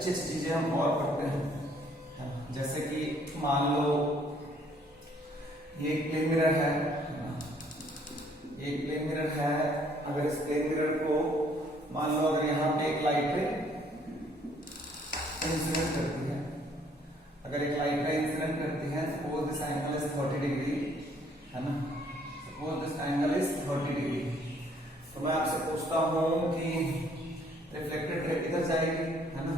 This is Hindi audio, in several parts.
अच्छी अच्छी चीजें हम और पढ़ते हैं, जैसे कि मान लो ये एक प्लेन मिरर है, एक प्लेन मिरर है। अगर इस प्लेन मिरर को मान लो अगर यहाँ पे एक लाइट इंसिडेंट करती है, अगर एक लाइट का इंसिडेंट करती है, suppose this angle is 30 degree, है ना, suppose this angle is 30 degree, तो मैं आपसे पूछता हूं कि रिफ्लेक्टेड रे इधर जाएगी, है ना,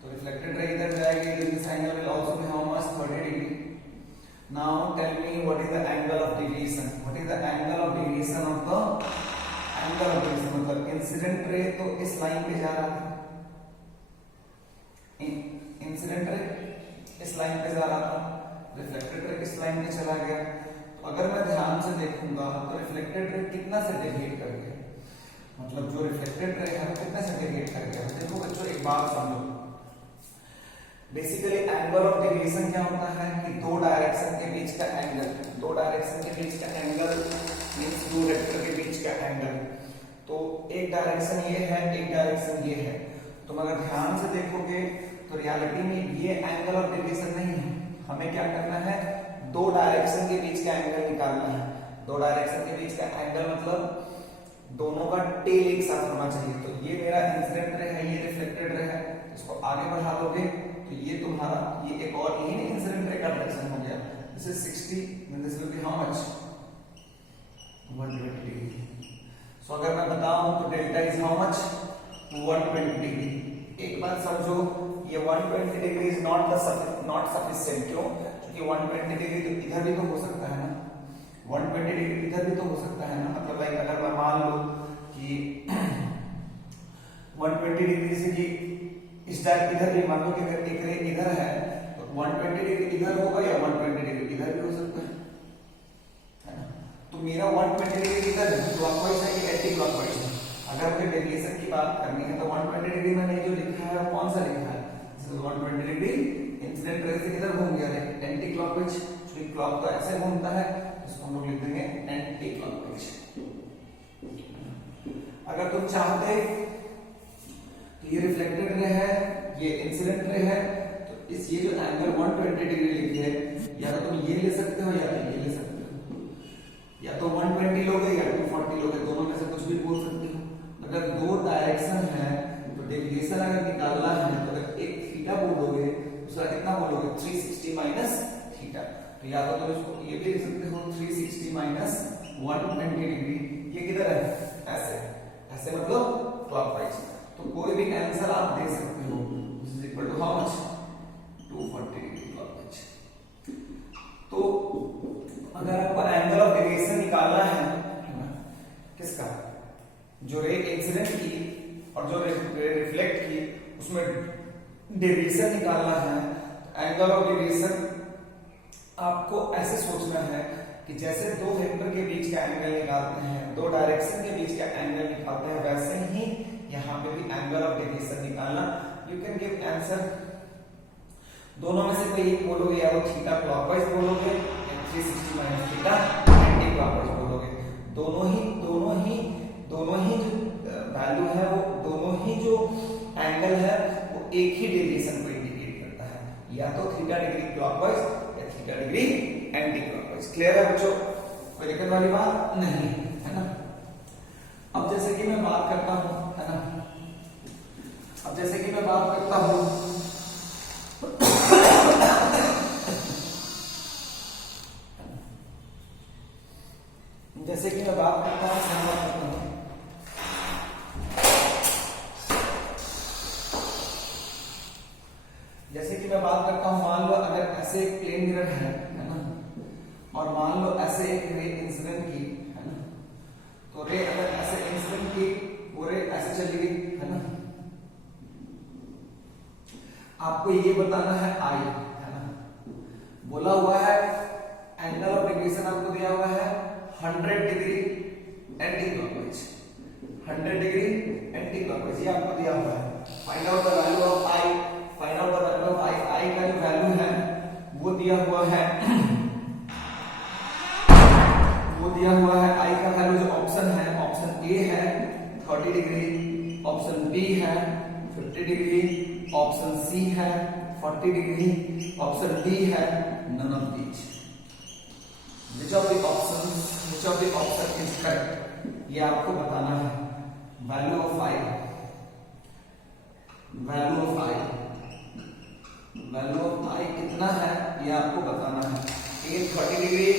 तो रिफ्लेक्टेड रे इधर जाएगी, this angle will also be how much 30 degree. Now tell me what is the angle of deviation, what is the angle of deviation of the angle of deviation, मतलब इंसिडेंट रे तो इस लाइन पे जा रहा था, इंसिडेंट रे इस लाइन पे जा रहा था, रिफ्लेक्टेड रे इस लाइन पे चला गया। तो अगर मैं ध्यान से देखूंगा तो रिफ्लेक्टेड रे कितना से डेविएट कर गया, मतलब जो रिफ्लेक्टेड रे है वो कितना से डेविएट कर गया। देखो बच्चों एक बात समझो, बेसिकली एंगल ऑफ डेविएशन क्या होता है कि दो डायरेक्शन के बीच का एंगल, दो डायरेक्शन के बीच का एंगल मींस दो वेक्टर के बीच का एंगल। तो एक डायरेक्शन ये है, एक डायरेक्शन ये है, तुम अगर ध्यान से देखोगे तो रियलिटी में ये एंगल ऑफ डेविएशन नहीं है, हमें क्या करना है, दो डायरेक्शन के बीच का एंगल निकालना है। दो डायरेक्शन के बीच का एंगल मतलब दोनों का टेल एक साथ होना चाहिए। तो ये मेरा इंसिडेंट रे है, ये रिफ्लेक्टेड रे है, इसको आगे बढ़ा दोगे तो ये तुम्हारा ये एक और यही इंसिडेंट रे का डायरेक्शन हो गया, this is 60 and this will be how much 120 degree. So अगर मैं बताऊं तो delta is how much 120 degree. एक बात समझो, ये 120 डिग्री इज नॉट सफिशिएंट, क्यों, क्योंकि 120 डिग्री तो इधर भी तो हो सकता है ना, 120 डिग्री इधर भी तो हो सकता है ना, मतलब लाइक अगर मैं मान लो कि 120 डिग्री से कि इस टाइप इधर भी मान लो कि अगर एक रे इधर है तो 120 डिग्री इधर होगा या 120 डिग्री इधर भी हो सकता है ना। तो मेरा 120 डिग्री इधर क्लॉकवाइज है कि एंटी क्लॉकवाइज है। अगर मुझे डेविएशन की बात करनी है तो 120 डिग्री मैंने जो लिखा है वो कौन सा लिखा है, 120 डिग्री इंसिडेंट रे से किधर घूम गया, एंटी क्लॉकवाइज, क्योंकि क्लॉक तो ऐसे घूमता है, इसको हम लोग लिख देंगे एंटी क्लॉकवाइज। अगर तुम चाहते कि ये रिफ्लेक्टेड रे है, ये इंसिडेंट रे है, तो इस ये जो एंगल 120 डिग्री लिखी है, या तो तुम ये ले सकते हो या तो ये ले सकते हो, या तो 120 लोगे या 240 लोगे, दोनों में से कुछ भी बोल सकते हो। अगर दो डायरेक्शन है तो डेविएशन अगर निकालना है तो अगर एक थीटा बोलोगे दूसरा कितना बोलोगे 360 माइनस थीटा, तो या तो तुम इसको ये भी लिख सकते हो 360 माइनस 120 डिग्री, ये किधर है, ऐसे ऐसे मतलब क्लॉकवाइज। तो कोई भी आंसर आप दे सकते हो, this is equal to how much 240 degree clockwise. तो अगर आपको एंगल ऑफ डेविएशन निकालना है किसका, जो रे इंसिडेंट की और जो रे रिफ्लेक्ट की, उसमें डेविएशन निकालना है, तो एंगल ऑफ डेविएशन आपको ऐसे सोचना है कि जैसे दो वेक्टर के बीच का एंगल निकालते हैं, दो डायरेक्शन के बीच का एंगल निकालते हैं, वैसे ही यहाँ पे भी एंगल ऑफ डेविएशन निकालना। यू कैन गिव आंसर, दोनों में से कोई एक बोलोगे, या तो थीटा क्लॉकवाइज बोलोगे या 360 माइनस थीटा एंटी क्लॉकवाइज बोलोगे। दोनों ही जो वैल्यू है, वो दोनों ही जो एंगल है वो एक ही डेविएशन को इंडिकेट करता है, या तो थीटा डिग्री क्लॉकवाइज या theta degree anti clockwise. Clear है बच्चों, कोई दिक्कत वाली बात नहीं है ना। अब जैसे कि मैं बात करता हूं, है ना, अब जैसे कि मैं बात करता हूं जैसे कि मैं बात करता हूं जैसे कि मैं बात करता हूं, मान लो अगर ऐसे एक प्लेन मिरर है ना, और मान लो ऐसे एक रे इंसिडेंट की, है ना, तो रे अगर ऐसे इंसिडेंट की, वो रे ऐसे चली गई, है ना, आपको ये बताना है आई, है ना, बोला हुआ है एंगल ऑफ डेविएशन आपको दिया हुआ है 100 degree anti clockwise, 100 degree anti clockwise, ये आपको दिया हुआ है। Find out the value of i, find out the value of i, i का जो वैल्यू है वो दिया हुआ है, वो दिया हुआ है आई का वैल्यू, जो ऑप्शन है, ऑप्शन ए है 30 डिग्री, ऑप्शन बी है 50 डिग्री, ऑप्शन सी है 40 डिग्री, ऑप्शन डी है none of these. Which of the option is correct, ये आपको बताना है। वैल्यू ऑफ i कितना है ये आपको बताना है। A 30 degree,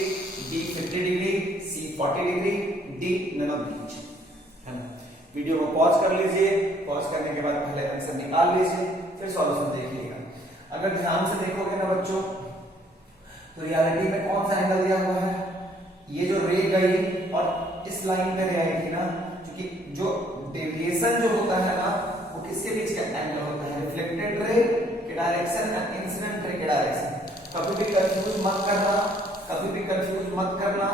B 50 degree, C 40 degree, D none of these, है ना। वीडियो को पॉज कर लीजिए, पॉज करने के बाद पहले आंसर निकाल लीजिए, फिर सॉल्यूशन देखिएगा। अगर ध्यान से देखोगे ना बच्चों, तो रियलिटी में कौन सा एंगल दिया हुआ है, ये जो रे गई और इस लाइन पे रे आएगी ना, क्योंकि जो डेविएशन जो होता है ना वो किसके बीच का एंगल होता है, रिफ्लेक्टेड रे के डायरेक्शन और इंसिडेंट रे के डायरेक्शन। कभी भी कंफ्यूज मत करना,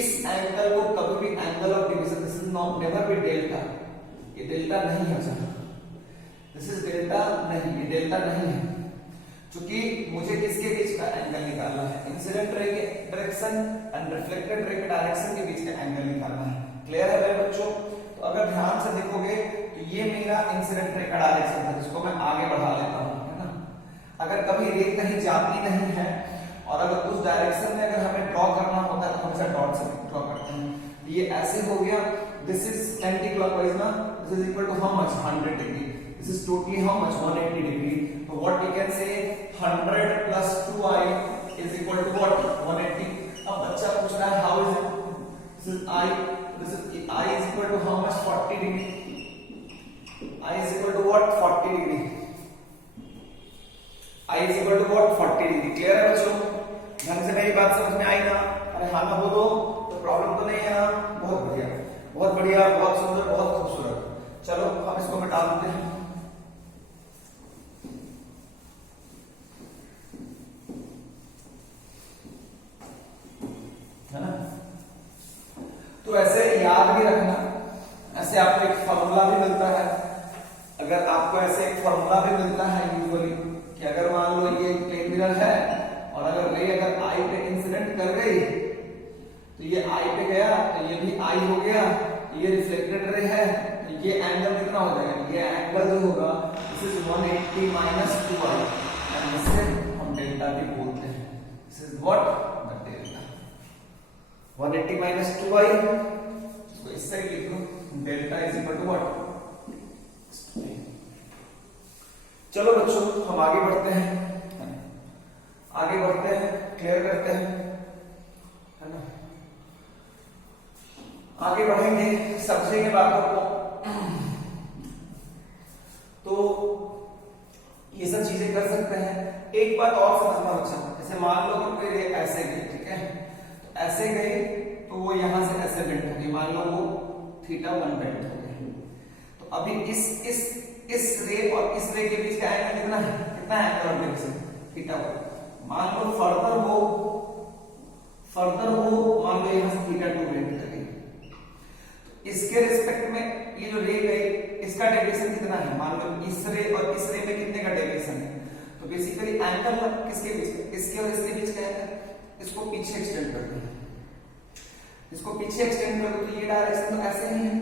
इस एंगल को कभी भी angle of division, this is not never be delta, ये डेल्टा नहीं है सर, दिस इज डेल्टा नहीं, ये डेल्टा नहीं है, क्योंकि मुझे किसके बीच का एंगल निकालना है, इंसिडेंट रे के डायरेक्शन एंड रिफ्लेक्टेड रे के डायरेक्शन के बीच का एंगल निकालना है। क्लियर है मेरे बच्चों? तो अगर ध्यान से देखोगे तो ये मेरा इंसिडेंट रे का डायरेक्शन है, जिसको मैं आगे बढ़ा लेता हूं, है ना। अगर कभी रे कहीं जाती नहीं है और अगर उस डायरेक्शन में अगर हमें ड्रॉ करना होता है तो हमेशा डॉट से ड्रॉ करते हैं। ये ऐसे हो गया, दिस इज एंटी क्लॉकवाइज ना, this is equal to how much 100 degree, this is totally how much 180 degree. तो what we can say 100 plus 2i is equal to what 180। अब बच्चा पूछ रहा है how is it, this is i is equal to how much 40 degree, I is equal to what 40 degree, I is equal to what 40 degree। Clear है बच्चों? ढंग से मेरी बात समझ में आई ना? अरे हाँ ना बोलो तो प्रॉब्लम तो नहीं है ना? बहुत बढ़िया, बहुत बढ़िया, बहुत सुंदर, बहुत खूबसूरत। चलो हम इसको मिटा देते हैं, है ना। तो ऐसे याद भी रखना, ऐसे आपको एक फॉर्मूला भी मिलता है, अगर आपको ऐसे एक फॉर्मूला भी मिलता है यूजुअली कि अगर मान लो ये प्लेन मिरर है और अगर रे अगर आई पे इंसिडेंट कर गई तो ये आई पे गया तो ये भी आई हो गया, ये रिफ्लेक्टेड रे है तो ये एंगल कितना हो जाएगा, ये एंगल जो होगा this is 180 minus 2i and इससे हम डेल्टा भी बोलते हैं। This is what the delta 180 minus 2i, इसको इससे लिख दो, delta is equal to what. चलो बच्चों हम आगे बढ़ते हैं, क्लियर करते हैं, है ना। आगे बढ़ेंगे, समझेंगे बातों को, तो ये सब चीजें कर सकते हैं। एक बात और समझना बच्चा, जैसे मान लो कोई रे ऐसे गई, ठीक है, तो ऐसे गई तो वो यहां से ऐसे बेंड हो गई, मान लो वो θ1 बेंड हो गई, तो अभी इस रे और इस रे के बीच का एंगल कितना है, कितना एंगल ऑफ डिवीजन θ1। मान लो फर्दर हो मान लो यहां से θ2 बेंड कर गई, तो इसके रिस्पेक्ट में ये जो रे गई इसका डेविएशन कितना है, मान लो इस रे और इस रे में कितने का डेविएशन है, तो बेसिकली एंगल किसके बीच का, इसके और इसके बीच का एंगल, इसको पीछे एक्सटेंड कर दो, इसको पीछे एक्सटेंड कर दो तो ये डायरेक्शन तो ऐसे ही है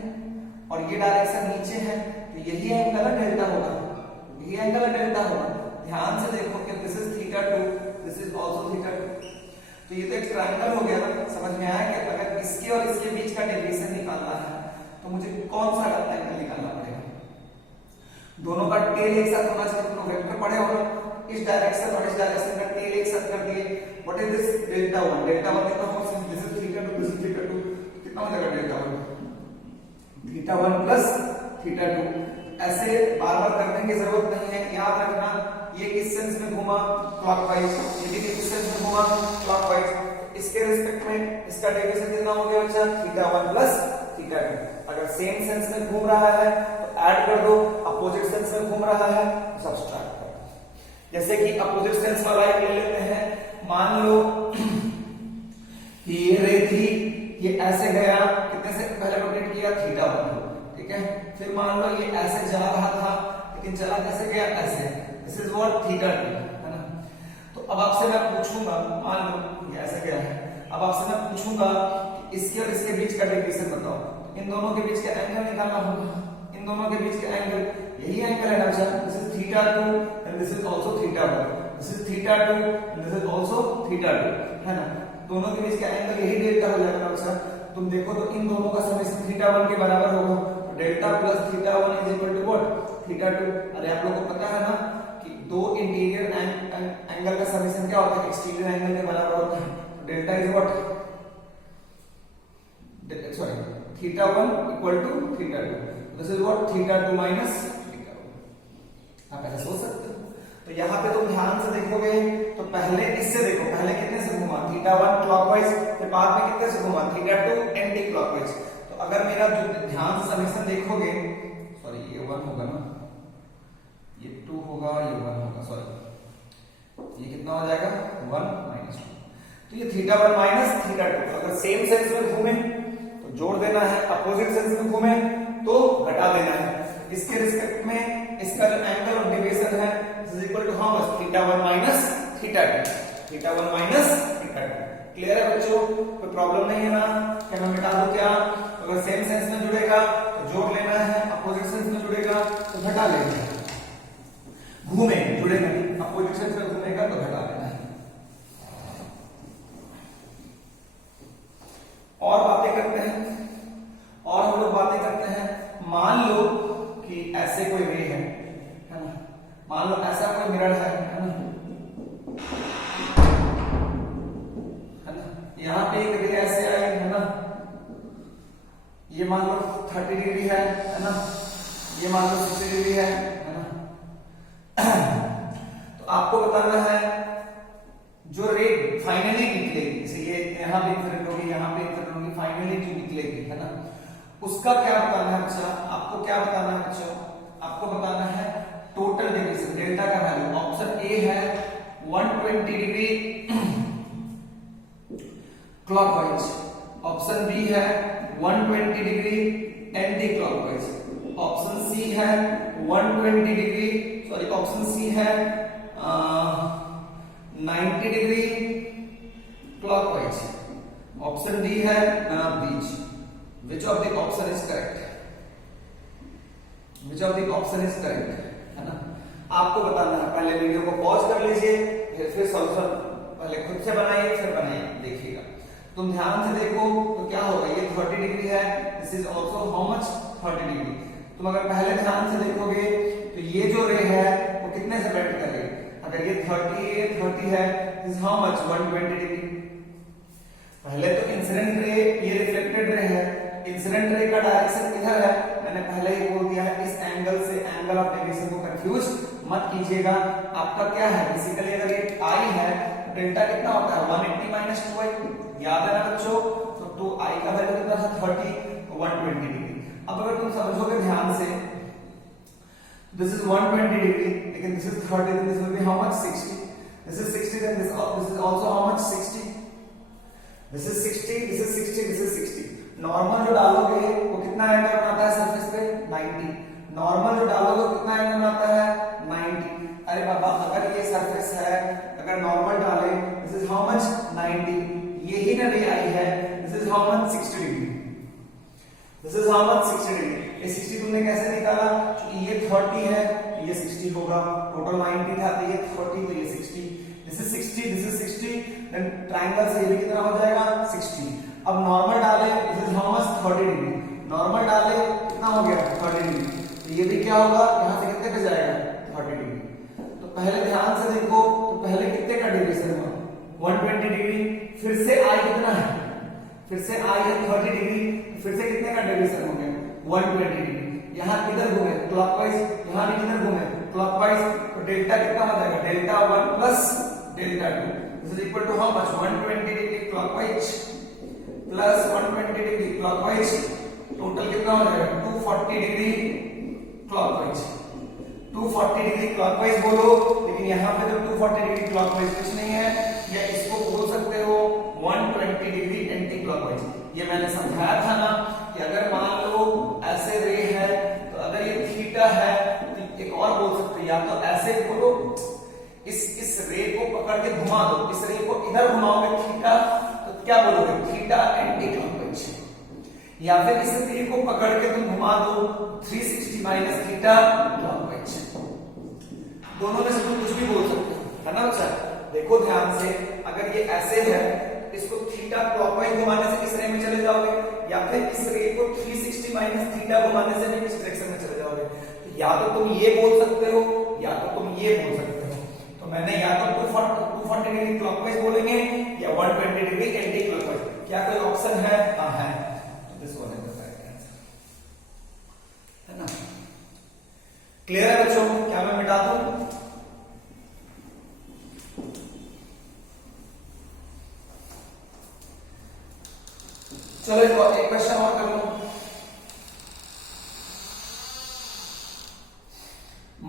और ये डायरेक्शन नीचे है, तो यही एंगल डेल्टा होगा, यही एंगल डेल्टा होगा। ध्यान से देखो कि this is θ2, this is also θ2, तो ये तो एक ट्रायंगल हो गया ना। समझ में आया कि अगर इसके और इसके बीच का डेविएशन निकालना है तो मुझे कौन सा एंगल निकालना पड़ेगा, दोनों का टेल एक साथ होना चाहिए, तो वेक्टर पड़े हो इस डायरेक्शन और इस डायरेक्शन का टेल एक साथ कर दिए, व्हाट इज दिस डेल्टा1 कितना होगा, दिस इज θ2, दिस इज θ2, कितना हो जाएगा डेल्टा1 θ1 प्लस θ2। ऐसे बार-बार करने की जरूरत नहीं है, याद रखना ये किस सेंस में घूमा, क्लॉकवाइज, ये भी किस सेंस में घूमा, क्लॉकवाइज, इसके रिस्पेक्ट में इसका डेविएशन कितना हो गया बच्चा θ1 प्लस θ2। अगर सेम सेंस में घूम रहा है तो ऐड कर दो, अपोजिट सेंस में घूम रहा है तो सब्ट्रैक्ट कर दो। जैसे कि अपोजिट सेंस वाला एक ले लेते हैं, मान लो कि ये रे थी, ये ऐसे गया, कितने से पहले रोटेट किया θ1, ठीक है, फिर मान लो ये ऐसे जा रहा था लेकिन चला कैसे गया, ऐसे, दिस इज व्हाट θ2, है ना। तो अब आपसे मैं पूछूंगा, मान लो ये ऐसे गया है, अब आपसे मैं पूछूंगा कि इसके और इसके बीच का डेविएशन बताओ, इन दोनों के बीच का एंगल निकालना होगा, इन दोनों के बीच का एंगल, यही एंगल है theta 2 and this is also theta 1, this is theta 2 and this is also theta 2, है ना। दोनों के बीच का एंगल यही डेल्टा हो जाएगा बच्चा। तुम देखो तो इन दोनों का समेशन थीटा 1 के बराबर होगा, तो delta plus theta 1 is equal to what, theta 2। अरे आप लोगों को पता है ना कि दो इंटीरियर एंगल का समेशन क्या होता है, एक्सटीरियर एंगल के बराबर होता है। तो delta is what, sorry theta 1 equal to theta 2, this is what theta 2 minus theta 1। आप ऐसा सोच सकते हो। तो यहाँ पे तुम ध्यान से देखोगे तो पहले इससे देखो, पहले कितने से घुमा, थीटा 1 क्लॉकवाइज, फिर बाद में कितने से घुमा, थीटा 2 एंटी क्लॉकवाइज। तो अगर मेरा जो ध्यान से समेशन देखोगे, सॉरी ये 1 होगा ना, ये 2 होगा, ये 1 होगा, सॉरी ये कितना हो जाएगा 1 माइनस 2। तो ये थीटा 1 माइनस थीटा 2। तो अगर सेम सेंस में घूमे तो जोड़ देना है, अपोजिट सेंस में घूमे तो घटा देना है। इसके रिस्पेक्ट में इसका जो एंगल ऑफ डेविएशन है is equal to how much, theta 1 minus theta 2, theta 1 minus theta 2। Clear है बच्चों, कोई प्रॉब्लम नहीं है ना। क्या मैं मिटा दूं क्या, अगर सेम सेंस में जुड़ेगा तो जोड़ लेना है, अपोजिट सेंस में जुड़ेगा तो घटा लेना है। घूमे जुड़ेगा नहीं, अपोजिट सेंस में घूमेगा तो घटा लेना है। और बातें करते हैं, और हम लोग बातें करते हैं। मान लो कि ऐसे कोई रे है ना, मान लो ऐसा कोई मिरर है ना, यहाँ पे एक रे ऐसे आई है ना, ये मान लो 30 डिग्री है ना, ये मान लो 60 डिग्री है ना। तो आपको बताना है जो रे फाइनली निकलेगी, जैसे ये यहाँ पे इंसिडेंट होगी, यहाँ पे इंसिडेंट होगी, फाइनली जो निकलेगी है ना, उसका क्या बताना है बच्चा, आपको क्या बताना है बच्चों, आपको बताना है टोटल डेविएशन, डेल्टा का वैल्यू। ऑप्शन ए है 120 डिग्री क्लॉकवाइज, ऑप्शन बी है 120 degree anti clockwise, option C है 120 डिग्री, सॉरी ऑप्शन सी है 90 डिग्री क्लॉकवाइज, ऑप्शन डी है none of these. Which of the option is correct? Which of the option is correct? है ना, आपको बताना है। पहले वीडियो को पॉज कर लीजिए, फिर सॉल्यूशन पहले खुद से बनाइए, फिर बनाइए, देखिएगा। तुम ध्यान से देखो तो क्या होगा, ये 30 डिग्री है, this is also how much 30 degree. तुम अगर पहले ध्यान से देखोगे तो ये जो रे है वो कितने से बेंड कर रही है, अगर ये 30 है, दिस हाउ मच 120 डिग्री। पहले तो इंसिडेंट रे, ये रिफ्लेक्टेड रे है, इंसिडेंट रे का डायरेक्शन इधर है, मैंने पहले ही बोल दिया है। इस एंगल से एंगल ऑफ डेविएशन को कंफ्यूज मत कीजिएगा। आपका क्या है, बेसिकली अगर ये आई है तो डेल्टा कितना होता है 180 माइनस 2i, याद है ना बच्चों। तो 2i का वैल्यू कितना था 30, 120 डिग्री। अब अगर तुम समझोगे ध्यान से, दिस इज 120 डिग्री, लेकिन this is 30, then this will be how much 60, this is 60, then this is also how much 60, this is 60, this is 60, this is 60। Normal जो डालोगे वो कितना एंगल बनाता है सरफेस पे 90, नॉर्मल जो डालोगे कितना एंगल बनाता है 90। अरे बाबा अगर ये सरफेस है, अगर नॉर्मल डाले, दिस इज हाउ मच 90, यही ना रे आई है, this is how much 60 degree, this is how much 60 degree. ये 60 तुमने कैसे निकाला, क्योंकि ये 30 है तो ये 60 होगा, टोटल 90 था तो ये 30 तो ये 60, this is 60, this is 60, then triangle से ये भी कितना हो जाएगा 60। अब नॉर्मल डाले, this is how much 30 degree, normal डाले कितना हो गया 30 डिग्री, तो ये भी क्या होगा, यहां से कितने पे जाएगा 30 डिग्री। तो पहले ध्यान से देखो, तो पहले कितने का डेविएशन हुआ 120 डिग्री, फिर से आई कितना है, फिर से आई है 30 डिग्री, फिर से कितने का डेविएशन हो गया 120 डिग्री। यहाँ किधर घूमे क्लॉकवाइज, यहाँ भी किधर घूमे क्लॉकवाइज, तो डेल्टा कितना हो जाएगा delta 1 plus delta 2, this is equal to how much 120 degree clockwise plus 120 degree clockwise, total कितना हो जाएगा 240 डिग्री क्लॉकवाइज, 240 डिग्री क्लॉकवाइज बोलो, लेकिन यहाँ पे तो 240 डिग्री क्लॉकवाइज कुछ नहीं है, या इसको बोल सकते हो 120 डिग्री एंटी क्लॉकवाइज। ये मैंने समझाया था ना कि अगर मान लो ऐसे रे है, तो अगर ये थीटा है तो एक और बोल सकते हो, या तो ऐसे बोलो, इस रे को पकड़ के घुमा दो, इस रे को इधर घुमाओगे थीटा, तो क्या बोलोगे थीटा एंटी क्लॉकवाइज, या फिर इस रे को पकड़ के तुम घुमा दो 360 माइनस थीटा क्लॉकवाइज। दोनों में से तुम कुछ भी बोल सकते हो, है ना बच्चा। देखो ध्यान से, अगर ये ऐसे है, इसको थीटा क्लॉकवाइज घुमाने से किस रे में चले जाओगे, या फिर इस रे को 360 माइनस थीटा घुमाने से भी किस डायरेक्शन में चले जाओगे। तो या तो तुम ये बोल सकते हो या तो तुम ये बोल सकते हो। तो मैंने या तो 240 डिग्री क्लॉकवाइज बोलेंगे या 120 डिग्री एंटी क्लॉकवाइज। क्या कोई ऑप्शन है? हाँ है। तो this one is the correct answer, है ना। क्लियर है बच्चों? क्या मैं मिटा दूं? चलो एक क्वेश्चन और कर लो।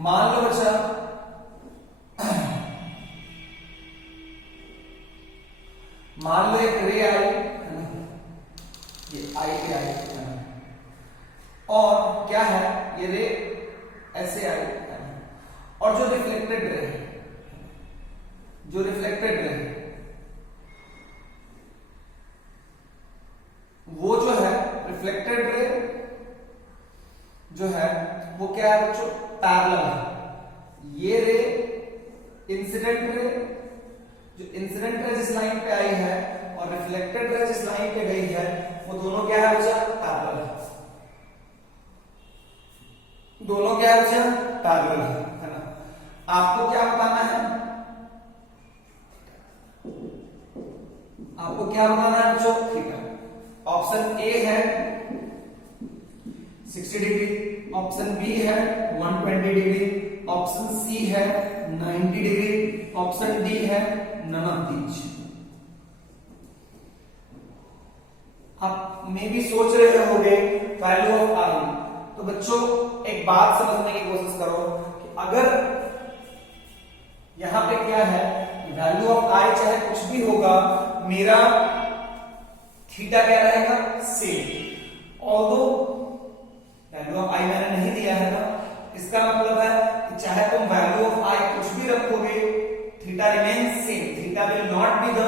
मान लो बच्चा, मान लो एक रे आई, ये आई पे आई, और क्या है, ये रे ऐसे आई, और जो रिफ्लेक्टेड रे है, जो रिफ्लेक्टेड रे है वो जो है रिफ्लेक्टेड रे जो है वो क्या है बच्चों, पैरेलल है। ये रे इंसिडेंट रे, जो इंसिडेंट रे जिस लाइन पे आई है और रिफ्लेक्टेड रे जिस लाइन पे गई है, वो दोनों क्या है बच्चा, पैरेलल है। दोनों क्या है बच्चा, पैरेलल है ना। आपको क्या बताना है, आपको क्या बताना है बच्चों, थीटा। ऑप्शन ए है 60 डिग्री, ऑप्शन बी है 120 डिग्री, ऑप्शन सी है 90 डिग्री, ऑप्शन डी है नन ऑफ दीज। आप मे भी सोच रहे होंगे वैल्यू ऑफ आई। तो बच्चों एक बात समझने की कोशिश करो कि अगर यहां पे क्या है, वैल्यू ऑफ आई चाहे कुछ भी होगा, मेरा थीटा क्या रहेगा, सेम। ऑल्दो वैल्यू ऑफ आई मैंने नहीं दिया है ना, इसका मतलब है कि चाहे तुम वैल्यू ऑफ आई कुछ भी रखोगे, theta remain same. Theta will not be the,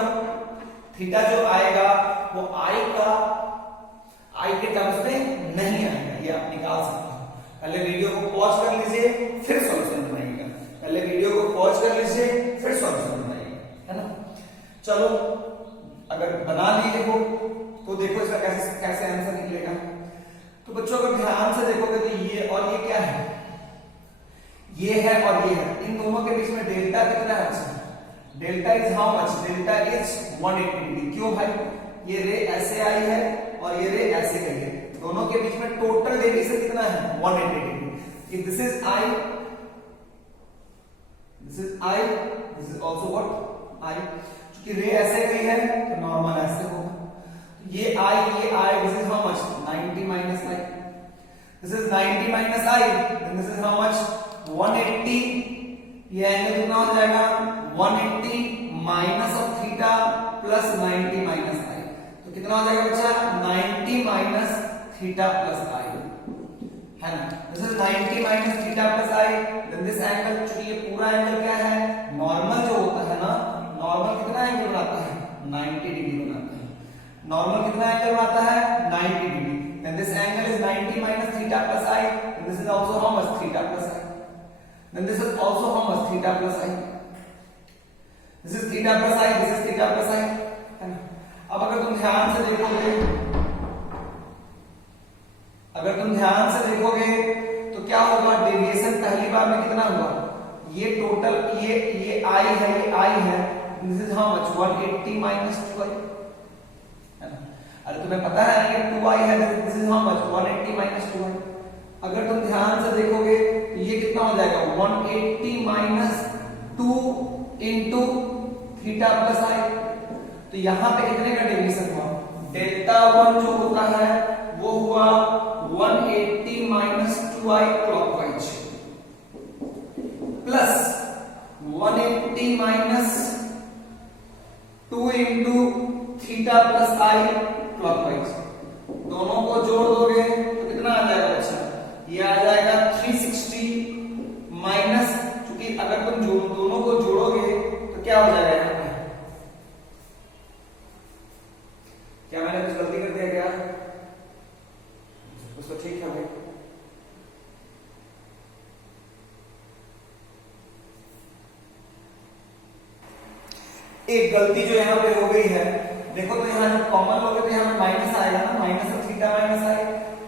theta जो आएगा वो आई के टर्म्स में नहीं आएगा, ये आप निकाल सकते हो। पहले वीडियो को पॉज कर लीजिए फिर सॉल्यूशन बनाइएगा, पहले वीडियो को पॉज कर लीजिए फिर सॉल्यूशन बनाइएगा, है ना। चलो अगर बना लिए हो तो देखो इसका कैसे आंसर निकलेगा। तो बच्चों अगर ध्यान से देखोगे तो ये और ये क्या है, ये है और ये है, इन दोनों के बीच में डेल्टा कितना है, अच्छा delta is how much, delta is 180 degree. क्यों भाई, ये रे ऐसे आई है और ये रे ऐसे गई है, दोनों के बीच में टोटल डेविएशन कितना है, 180 degree. This is i, this is i, this is also what, i. क्योंकि रे ऐसे गई है तो नॉर्मल ऐसे होगा। ये i, this is how much, 90 minus I, this is 90 minus i, then this is how much, 180। ये एंगल कितना हो जाएगा, 180 minus of theta plus 90 minus i, तो कितना हो जाएगा बच्चा, 90 माइनस थीटा प्लस आई, है ना। This is 90 minus theta plus I, then this angle, चूंकि ये पूरा एंगल क्या है, नॉर्मल जो होता है ना, नॉर्मल कितना एंगल बनाता है, 90 डिग्री बनाता है। नॉर्मल कितना एंगल बनाता है, 90 degree. Then this angle is 90 minus theta plus I, then this is also how much, theta plus I, then this is also how much, theta plus i, this is theta plus i, this is theta plus आई, है ना। अब अगर तुम ध्यान से देखोगे, अगर तुम ध्यान से देखोगे तो क्या होगा, डेविएशन पहली बार में कितना हुआ, ये टोटल ये आई है, ये आई है, this is how much, 180 minus 2i, है ना। अरे तुम्हें पता है ये 2i है, this is how much, 180 minus 2i। अगर तुम ध्यान से देखोगे तो ये कितना हो जाएगा, 180 माइनस 2 इंटू थीटा प्लस आई। तो यहां पे कितने का डेविएशन हुआ, डेल्टा 1 जो होता है वो हुआ 180 minus 2i clockwise plus 180 minus 2 into theta plus i clockwise. दोनों को जोड़ दोगे तो कितना आ जाएगा बच्चा, ये आ जाएगा 360 माइनस, क्योंकि अगर तुम दोनों को जोड़ोगे तो क्या हो जाएगा यहाँ पे, क्या मैंने कुछ गलती कर दिया क्या, उसको ठीक है भाई। एक गलती जो यहाँ पे हो गई है, देखो तो यहाँ जब कॉमन लोगे तो यहाँ पे माइनस आएगा ना, minus of theta minus I,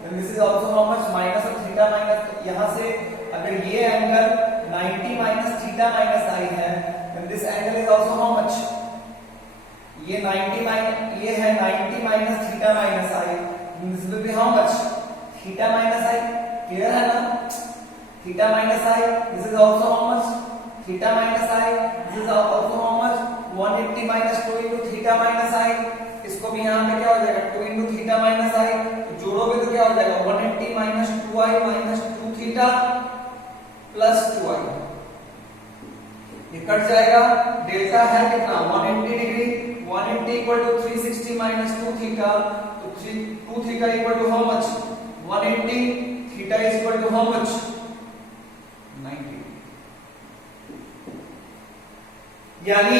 this is also how much minus of theta minus, यहाँ से अगर ये angle 90 minus theta minus I है, then this angle is also how much, ये 90 माइनस, ये है 90 minus theta minus I, this will be how much theta minus I, clear है ना, theta minus I, this is also how much theta minus I, this is also how much 180 minus 2 into theta minus i, इसको भी यहाँ पे क्या हो जाएगा 2 into थीटा माइनस आई, जोड़ोगे तो क्या हो जाएगा 180 minus 2i minus 2 theta plus 2i, ये कट जाएगा, डेल्टा है कितना 180 degree, 180 equal to 360 minus 2 theta, तो 2 theta equal to how much 180, theta is equal to how much 90, यानी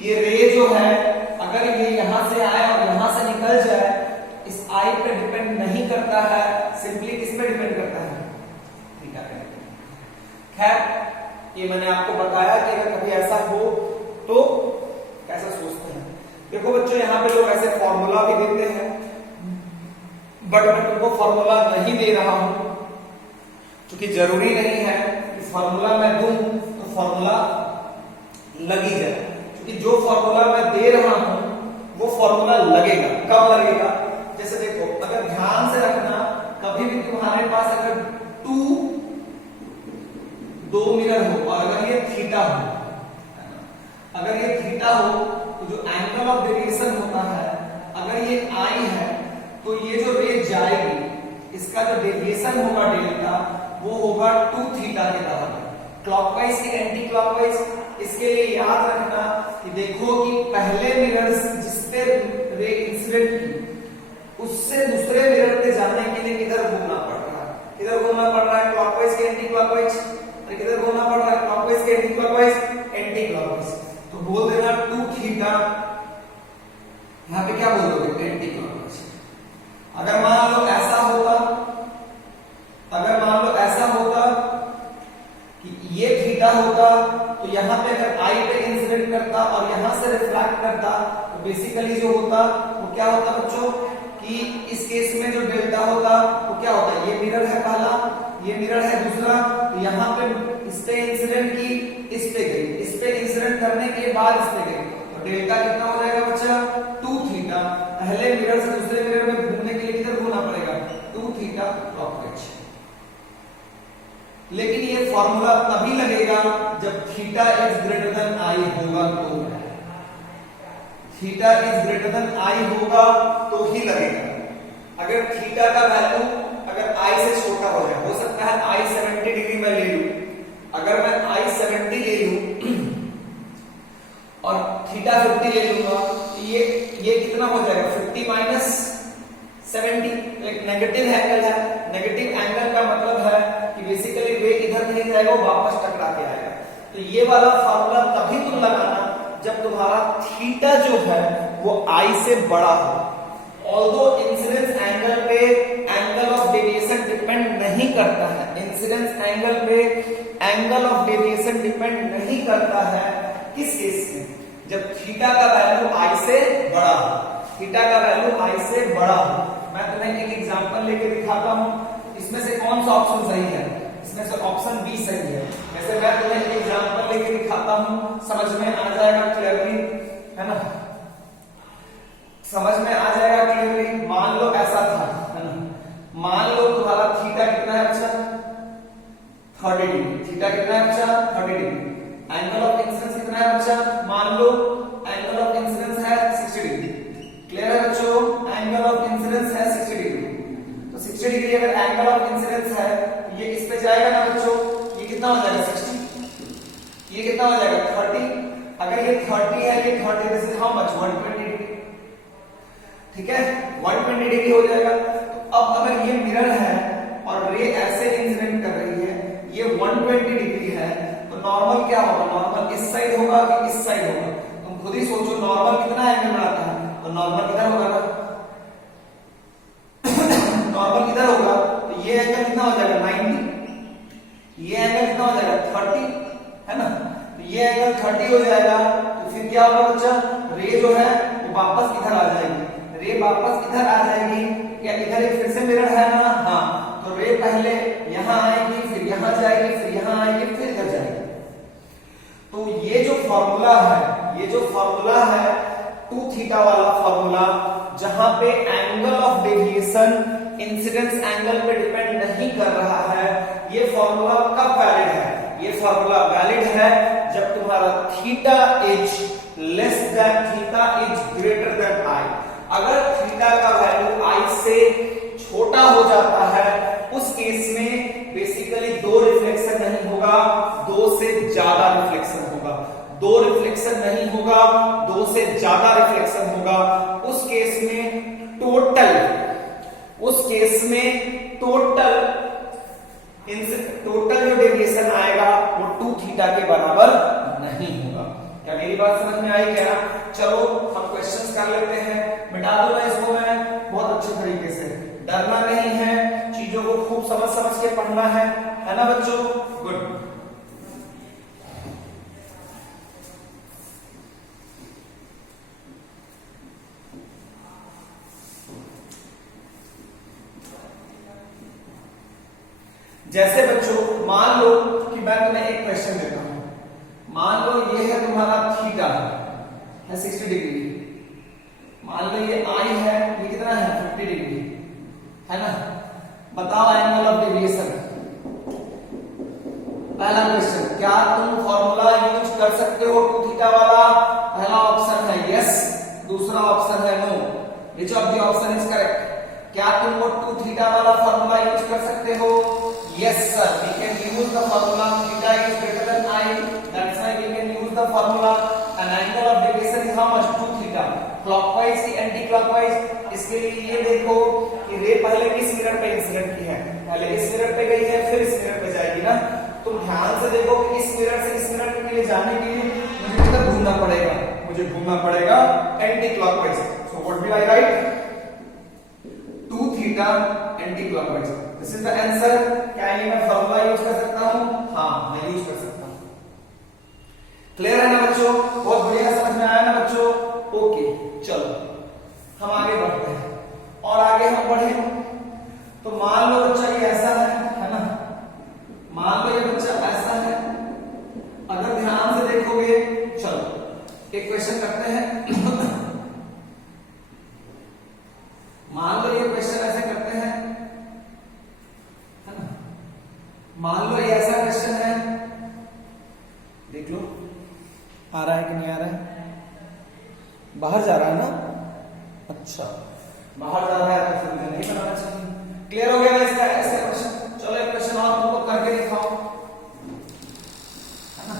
ये रे जो है अगर ये यहां से आए और यहां से निकल जाए, इस आई पे डिपेंड नहीं करता है, सिंपली किस पे डिपेंड करता है थीटा पे। खैर ये मैंने आपको बताया कि अगर कभी ऐसा हो तो कैसा सोचते हैं। देखो बच्चों यहाँ पे लोग ऐसे फॉर्मूला भी देते हैं, बट मैं तुमको फॉर्मूला नहीं दे रहा हूं क्योंकि जरूरी नहीं है कि फॉर्मूला मैं दूं तो फॉर्मूला लगी जाए, क्योंकि जो फॉर्मूला मैं दे रहा हूं वो फॉर्मूला लगेगा। कब लगेगा? जैसे देखो अगर ध्यान से रखना, कभी भी तुम्हारे पास अगर दो मिरर हो और अगर ये थीटा हो, अगर ये थीटा हो तो जो एंगल ऑफ डेविएशन होता है, अगर ये आई है तो ये जो रे जाएगी इसका जो डेविएशन होगा डेल्टा वो होगा 2 थीटा के बराबर, क्लॉकवाइज की एंटी क्लॉकवाइज। इसके लिए याद रखना कि देखो कि पहले मिरर जिस पे रे इंसिडेंट की उससे दूसरे मिरर पे जाने के लिए किधर घूमना पड़ रहा है, किधर घूमना पड़ रहा है क्लॉकवाइज के एंटी क्लॉकवाइज, और किधर घूमना पड़ रहा है क्लॉकवाइज के एंटी क्लॉकवाइज, एंटी क्लॉकवाइज। तो बोल देना 2 थीटा, यहां पे क्या बोल दोगे एंटी क्लॉकवाइज। अगर मान लो ऐसा होता, अगर मान लो ऐसा होता कि ये थीटा होता तो यहाँ पे अगर आई पे इंसिडेंट करता और यहां से रिफ्रैक्ट करता तो बेसिकली जो होता वो क्या होता बच्चों कि इस केस में जो डेल्टा होता वो क्या होता, ये मिरर है पहला, ये मिरर है दूसरा, तो यहाँ पे इस पे इंसिडेंट की, इस पे गई, इस पे इंसिडेंट करने के बाद इस पे गई, तो डेल्टा कितना हो जाएगा बच्चा 2 थीटा। पहले मिरर से दूसरे मिरर में घूमने के लिए किधर घूमना पड़ेगा 2 थीटा क्लॉकवाइज। लेकिन ये फॉर्मूला तभी लगेगा जब theta is greater than I होगा, तो theta is greater than I होगा तो ही लगेगा। अगर थीटा का वैल्यू अगर आई से छोटा हो जाए, हो सकता है आई 70 डिग्री में ले लूं, अगर मैं आई 70 ले लूं और थीटा 50 ले लूंगा तो ये कितना हो जाएगा 50 माइनस 70, एक नेगेटिव एंगल है। नेगेटिव एंगल का मतलब है कि बेसिकली वे इधर नहीं जाएगा, वो वापस टकरा के आएगा। तो ये वाला फार्मूला तभी तुम लगाना जब तुम्हारा थीटा जो है वो आई से बड़ा हो। ऑल्दो इंसिडेंस एंगल पे एंगल ऑफ डेविएशन डिपेंड नहीं करता है, इंसिडेंस एंगल पे एंगल ऑफ डेविएशन डिपेंड नहीं करता है। किस केस में? जब थीटा का वैल्यू आई से बड़ा हो, थीटा का वैल्यू आई से बड़ा हो। मैं तुम्हें एक एग्जांपल लेके दिखाता हूं, इसमें से कौन सा ऑप्शन सही है, इसमें से ऑप्शन बी सही है। वैसे मैं तुम्हें एक एग्जांपल लेके दिखाता हूं, समझ में आ जाएगा क्लियरली, है ना, समझ में आ जाएगा क्लियरली। मान लो ऐसा था, है ना, मान लो तुम्हारा थीटा कितना है अच्छा 30 डिग्री, थीटा कितना है अच्छा 30 डिग्री, एंगल ऑफ इंसिडेंस कितना है अच्छा, मान लो एंगल ऑफ इंसिडेंस है 60 डिग्री। क्लियर है बच्चों, एंगल ऑफ इंसिडेंस है 60 डिग्री। तो 60 डिग्री अगर एंगल ऑफ इंसिडेंस है ये इस पे जाएगा ना बच्चों, ये कितना हो जाएगा 60, ये कितना हो जाएगा 30। अगर ये 30 है, ये 30, this is how much 120 degree, ठीक है 120 डिग्री हो जाएगा। तो अब अगर ये मिरर है और रे ऐसे इंसिडेंट कर रही है, ये 120 डिग्री है, तो नॉर्मल क्या होगा, नॉर्मल इस साइड होगा कि इस साइड होगा? तुम खुद ही सोचो नॉर्मल कितना एंगल बनाता है, तो नॉर्मल किधर होगा ना, नॉर्मल किधर होगा, तो ये एंगल कितना हो जाएगा 90, ये एंगल कितना हो जाएगा 30, है ना, तो ये एंगल 30 हो जाएगा। तो फिर क्या होगा बच्चा, रे जो है वो वापस इधर आ जाएगी, रे वापस इधर आ जाएगी। क्या इधर एक फिर से मिरर है ना, हाँ, तो रे पहले यहां आएगी, फिर यहां जाएगी, फिर यहां आएगी, फिर इधर जाएगी। तो ये जो फॉर्मूला है, ये जो फॉर्मूला है 2 थीटा वाला फॉर्मूला, जहां पे angle of deviation incidence angle पे डिपेंड नहीं कर रहा है, ये फॉर्मूला कब वैलिड है? ये फॉर्मूला वैलिड है जब तुम्हारा theta is less than theta is greater than I. अगर थीटा का वैल्यू आई से छोटा हो जाता है उस केस में बेसिकली 2 रिफ्लेक्शन नहीं होगा, 2 से ज्यादा रिफ्लेक्शन होगा। 2 रिफ्लेक्शन नहीं होगा, 2 से ज्यादा रिफ्लेक्शन होगा। उस केस में टोटल जो डेविएशन आएगा वो 2 थीटा के बराबर नहीं होगा। क्या मेरी बात समझ में आई क्या? चलो हम क्वेश्चंस कर लेते हैं, मिटा दूंगा इसको मैं बहुत अच्छे तरीके से। डरना नहीं है, चीजों को खूब समझ के पढ़ना है ना बच्चों? गुड। जैसे बच्चों मान लो कि मैं तुम्हें एक क्वेश्चन देता हूं, मान लो ये है तुम्हारा थीटा है 60 डिग्री, मान लो ये आई है, ये कितना है 50 डिग्री है ना। बताओ एंगल ऑफ डेविएशन। पहला क्वेश्चन, क्या तुम फॉर्मूला यूज कर सकते हो 2 थीटा वाला? पहला ऑप्शन है यस, दूसरा ऑप्शन है no. Which of the option is correct? क्या तुम वो 2 थीटा वाला फॉर्मूला यूज कर सकते हो? Yes sir, we can use the formula theta is greater than I. That's why we can use the formula. An angle of deviation is how much? 2 theta. Clockwise की anti-clockwise. इसके लिए ये देखो कि रे पहले किस मिरर पे इंसिडेंट की है, पहले इस मिरर पे गई है, फिर इस मिरर पे जाएगी ना। तुम ध्यान से देखो कि इस मिरर से इस मिरर के लिए जाने के लिए मुझे किधर घूमना पड़ेगा? मुझे घूमना पड़ेगा anti-clockwise. So what will I write? 2 theta anti-clockwise. This is the answer. क्या ये मैं फॉर्मूला यूज कर सकता हूं? हाँ, मैं यूज कर सकता हूं। क्लियर है ना बच्चों? बहुत बढ़िया, समझ में आया ना बच्चों? ओके, चलो हम आगे बढ़ते हैं। और आगे हम बढ़े तो मान लो बच्चा ये ऐसा है ना, मान लो ये बच्चा ऐसा है। अगर ध्यान से देखोगे, चलो एक क्वेश्चन करते हैं। मान लो ये क्वेश्चन ऐसे करते हैं, है ना? मान लो ये ऐसा क्वेश्चन है, देख लो आ रहा है कि नहीं आ रहा है? बाहर जा रहा है ना? अच्छा, बाहर जा रहा है तो फिर मुझे नहीं बनाना चाहिए। क्लियर हो गया इसका ऐसे क्वेश्चन? चलो एक क्वेश्चन और तुमको करके दिखाओ, है ना?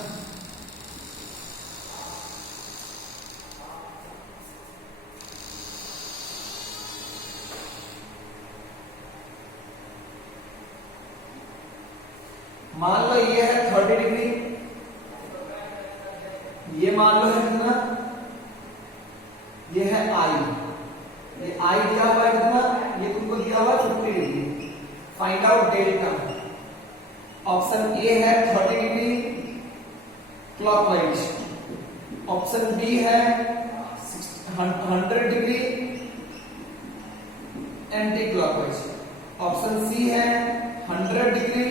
मान लो ये है 30 डिग्री, ये मान लो है कितना, ये है आई, ये आई दिया हुआ है कितना, ये तुमको दिया हुआ है 50 degree. Find out delta. Option A है 30 डिग्री क्लॉकवाइज, ऑप्शन बी है 100 degree anti clockwise, option C है 100 degree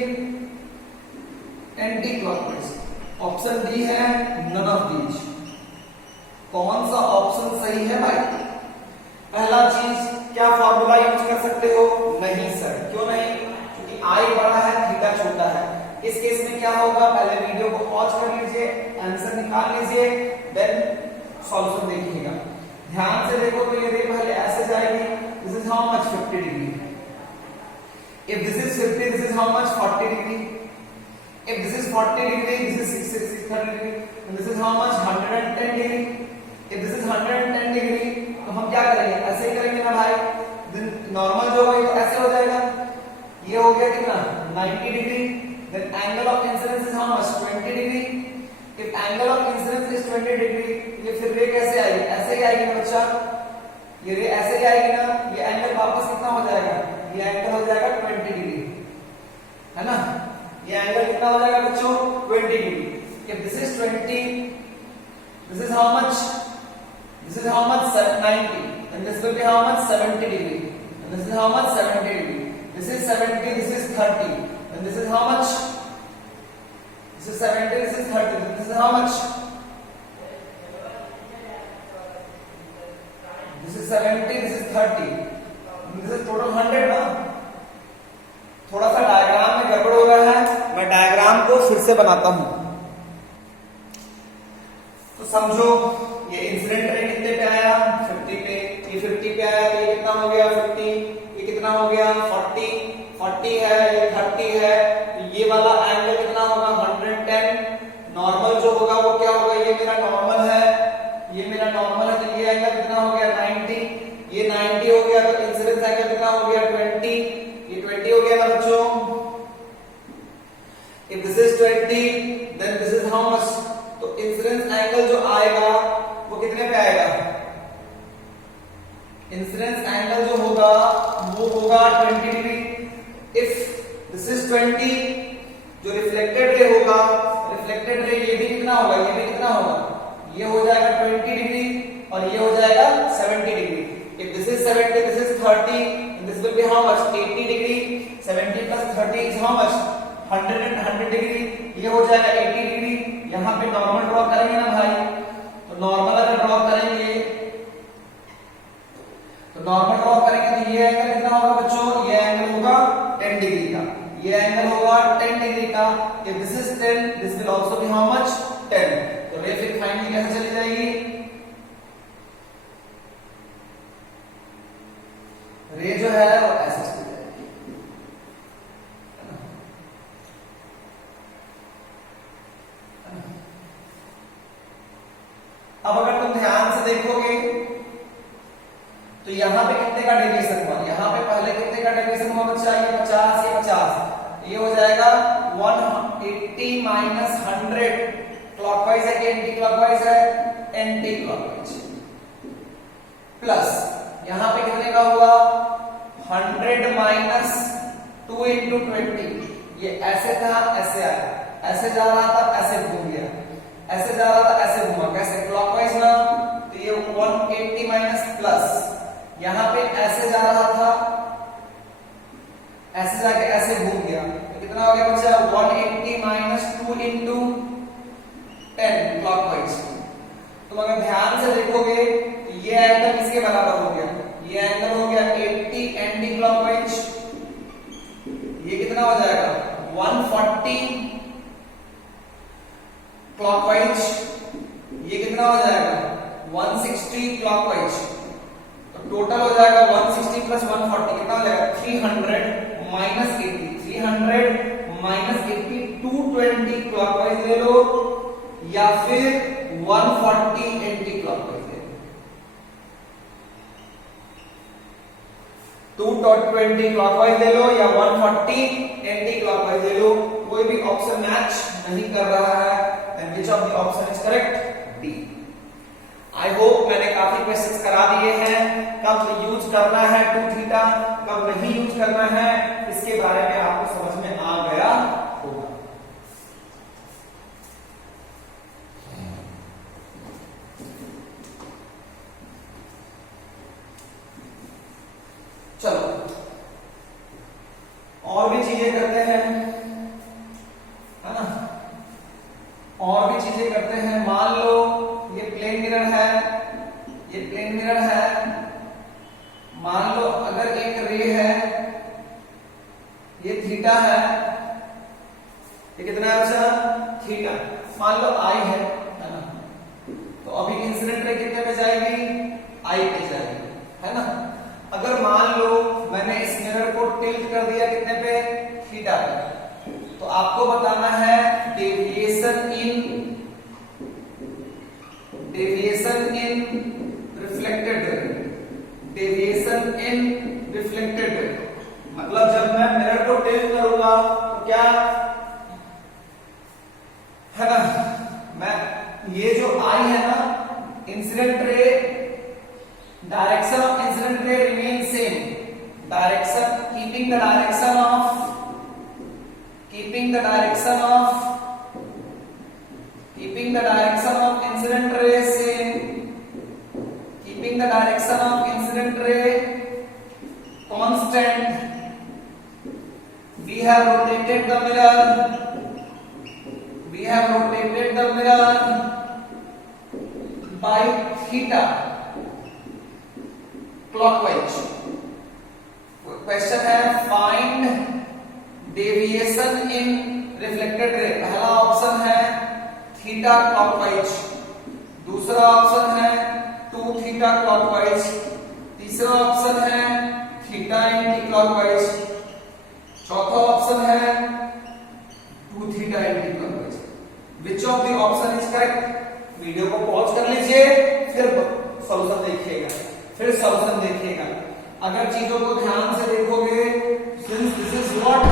anti clockwise, option D है नन ऑफ दीज। कौन सा ऑप्शन सही है भाई? पहला चीज, क्या फॉर्मूला यूज कर सकते हो? नहीं सर। क्यों नहीं? क्योंकि आई बड़ा है, थीटा छोटा है। इस केस में क्या होगा? पहले वीडियो को पॉज कर लीजिए, आंसर निकाल लीजिए, देन सॉल्यूशन देखिएगा। ध्यान से देखो तो ये रे पहले ऐसे जाएगी, this is how much 50 degree. If this is 50, this is how much 40 degree. If this is 40 degree, this is 630 degree, and this is how much 110 degree. If this is 110 degree, तो हम क्या करेंगे? ऐसे ही करेंगे ना भाई। नॉर्मल जो होगा तो ऐसे हो जाएगा। ये हो गया कितना? 90 degree. Then angle of incidence is how much? 20 degree. If angle of incidence is 20 degree, ये फिर रे कैसे आएगी? ऐसे ही आएगी ना बच्चा। ये रे ऐसे ही आएगी ना। ये एंगल वापस कितना हो जाएगा? ये एंगल हो जाएगा 20 डिग्री, है ना? ये एंगल कितना हो जाएगा बच्चों? 20 degree. If this is 20, This is how much? This is how much? 90. And this will be how much? 70 degree. And this is how much? 70 degree. This is 70. This is 30. And this is how much? This is 70. This is 30. This is how much? This is 70. This is 30. And this is total 100 ना? थोड़ा सा डायग्राम में गड़बड़ हो रहा है, मैं डायग्राम को फिर से बनाता हूं। तो समझो ये इंसिडेंट रे कितने पे आया? 50 पे। ये 50 पे आया तो ये कितना हो गया? 50। ये कितना हो गया? 40। 40 है, ये 30 है, तो ये वाला एंगल कितना होगा? 110। नॉर्मल जो होगा वो क्या होगा? ये मेरा नॉर्मल है, ये मेरा नॉर्मल है, तो ये एंगल कितना हो गया? 90। ये 90 हो गया तो इंसिडेंस एंगल कितना हो गया? 20। ये 20 हो गया ना बच्चों? If this is 20, then this is how much? तो इंसिडेंस एंगल जो आएगा वो कितने पे आएगा? इंसिडेंस एंगल जो होगा वो होगा 20 डिग्री। If this is 20, जो रिफ्लेक्टेड रे होगा, रिफ्लेक्टेड रे ये भी कितना होगा? ये भी कितना होगा? ये हो जाएगा 20 डिग्री और ये हो जाएगा 70 degree. If this is 70, this is 30, and this will be how much? 80 degree. 70 plus 30 is how much? 100 degree. ये हो जाएगा 80 डिग्री। यहाँ पे नॉर्मल ड्रॉ करेंगे ना भाई, तो नॉर्मल अगर ड्रॉ करेंगे तो नॉर्मल ड्रॉ करेंगे तो ये एंगल कितना होगा बच्चों? ये एंगल होगा 10 डिग्री का। ये एंगल होगा 10 डिग्री का। If this is 10, this will also be how much? 10। तो रे फिर फाइनली कैसे चली जाएगी? रे जो है वो ऐसे चली जाएगी। अब अगर तुम ध्यान से देखोगे तो यहां पे कितने का डेविएशन हुआ? यहां पे पहले कितने का डेविएशन हुआ बच्चा? ये 50, ये 50, ये हो जाएगा 180 माइनस 100। क्लॉकवाइज है कि एंटी क्लॉकवाइज है? Anti clockwise. प्लस यहां पे कितने का हुआ? 100 माइनस 2 इंटू 20। ये ऐसे था, ऐसे आया, ऐसे जा रहा था, ऐसे घूम गया, ऐसे जा रहा था, ऐसे घूमा। कैसे? क्लॉकवाइज ना। तो ये 180 माइनस प्लस यहां पे ऐसे जा रहा था, ऐसे जाके ऐसे घूम गया, तो कितना हो गया बच्चा? 180 माइनस 2 इंटू 10 क्लॉकवाइज। तुम अगर ध्यान से देखोगे तो ये एंगल किसके बराबर हो गया? ये एंगल हो गया 80 एंटी क्लॉकवाइज। ये कितना हो जाएगा? 140 क्लॉकवाइज। ये कितना हो जाएगा? 160 क्लॉकवाइज। तो टोटल हो जाएगा 160 प्लस 140 कितना हो जाएगा? 300 माइनस 80। 300 माइनस 80 220 क्लॉकवाइज ले लो या फिर 140 एंटी क्लॉकवाइज ले लो। 220 क्लॉकवाइज ले लो या 140 एंटी क्लॉकवाइज ले लो। कोई भी ऑप्शन मैच नहीं कर रहा है। Then which of the option is correct? D. I hope मैंने काफी क्वेश्चंस करा दिए हैं। कब यूज करना है 2 थीटा, कब नहीं यूज करना है, इसके बारे में आपको समझ में आ गया होगा। चलो और भी चीजें करते हैं, है ना? और भी चीजें करते हैं। मान लो ये प्लेन मिरर है, ये प्लेन मिरर है। मान लो अगर एक रे है, ये थीटा है, ये कितना है बच्चा? थीटा। मान लो आई है ना? तो अभी इंसिडेंट रे कितने पे जाएगी? आई पे जाएगी, है ना? अगर मान लो मैंने इस मिरर को टिल्ट कर दिया कितने पे? थीटा पे, तो आपको बताना है डेविएशन इन रिफ्लेक्टेड रे। डेविएशन इन रिफ्लेक्टेड रे मतलब जब मैं मिरर को टिल्ट करूंगा तो क्या है ना, मैं ये जो आई है ना, incident ray, direction of incident ray remain same. Direction, keeping the direction of incident raise we have rotated the mirror by theta clockwise. Question है फाइंड डेविएशन इन रिफ्लेक्टेड रे। पहला ऑप्शन है थीटा क्लॉकवाइज, दूसरा ऑप्शन है 2 थीटा क्लॉकवाइज, तीसरा ऑप्शन है थीटा एंटी क्लॉकवाइज, चौथा ऑप्शन है 2 theta anti clockwise. Which of the option is correct? Video को पॉज कर लीजिए, फिर सॉल्यूशन देखिएगा, फिर सॉल्यूशन देखिएगा। अगर चीजों को ध्यान से देखोगे, since this is what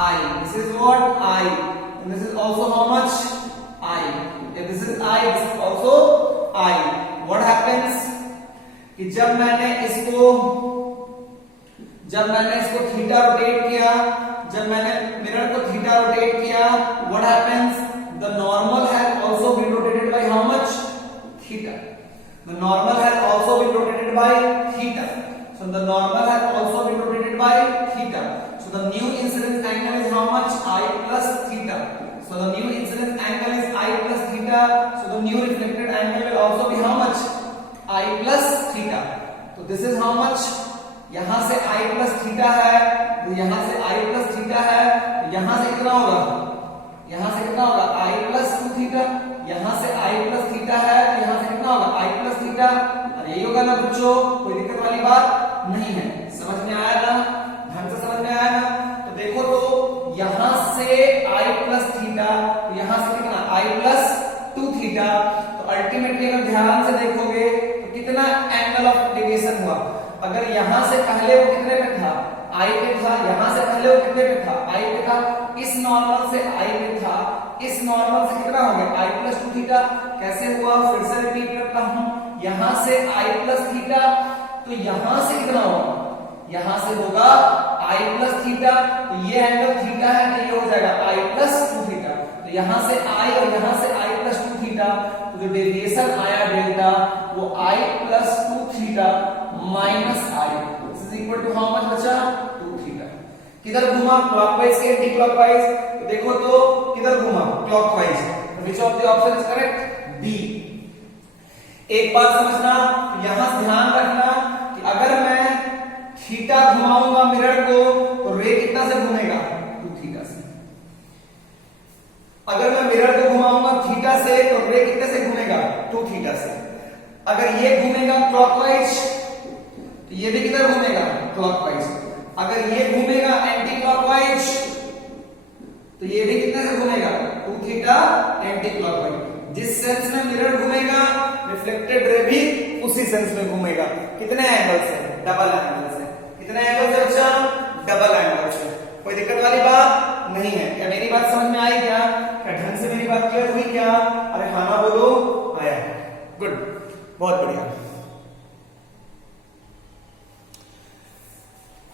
I, this is what I, and this is also how much I, if this is I, this is also I. What happens कि जब मैंने इसको थीटा रोटेट किया, जब मैंने मिरर को थीटा रोटेट किया, what happens? The normal has also been rotated by how much? Theta. The normal has also been rotated by theta. So the normal has also been rotated by theta. So the new incidence angle is how much? I plus theta. So the new incidence angle is I plus theta. So the new reflected angle will also be how much? I plus theta. So this is how much? यहां से I plus theta है, तो यहां से I plus theta है, तो यहां से कितना होगा? यहां से कितना होगा? I plus 2 theta. यहां से I plus theta है, तो यहां से कितना होगा? I plus theta. अरे यही होगा ना बच्चों, कोई दिक्कत वाली बात नहीं है। समझ में आया ना? ढंग से समझ में आया ना? तो देखो, तो यहां से I plus theta, तो यहां से कितना? I plus 2 theta. तो अल्टीमेटली अगर ध्यान से देखोगे तो कितना एंगल ऑफ डेविएशन हुआ? अगर यहां से पहले वो कितने पे था? I पे था। यहां से पहले वो कितने पे था? I पे था। इस नॉर्मल से I पे था, इस नॉर्मल से कितना हो गया? I plus 2 theta. कैसे हुआ? फिर से रिपीट करता हूं, यहां से I plus थीटा, तो यहां से कितना होगा? यहां से होगा I plus थीटा। तो ये एंगल थीटा है, तो ये हो जाएगा I plus 2 थीटा। तो यहां से I और यहां से I plus 2 थीटा, तो जो डेविएशन आया डेल्टा वो I plus 2 theta minus I, this is equal to how much बचा? 2 थीटा। किधर घुमा? क्लॉकवाइज के एंटी क्लॉकवाइज। तो देखो तो किधर घुमा? Clockwise. Which of the option is correct? B. एक बात समझना, यहां ध्यान रखना कि अगर मैं थीटा घुमाऊंगा मिरर को, तो रे कितना से घूमेगा? 2 थीटा से। अगर मैं मिरर को घुमाऊंगा थीटा से, तो रे कितने से घूमेगा? 2 थीटा से। अगर ये घूमेगा क्लॉकवाइज, तो ये भी किधर घूमेगा? क्लॉकवाइज। अगर ये घूमेगा एंटी क्लॉकवाइज, तो ये भी कितने से घूमेगा? 2 थीटा एंटी क्लॉकवाइज। जिस सेंस में मिरर घूमेगा, रिफ्लेक्टेड रे भी उसी सेंस में घूमेगा। कितने एंगल से? डबल एंगल से। कितने एंगल से बच्चा? डबल एंगल से। कोई दिक्कत वाली बात नहीं है। क्या मेरी बात समझ में आई? क्या ढंग से मेरी बात क्लियर हुई? क्या? अरे हाँ ना बोलो। आया। गुड, बहुत बढ़िया।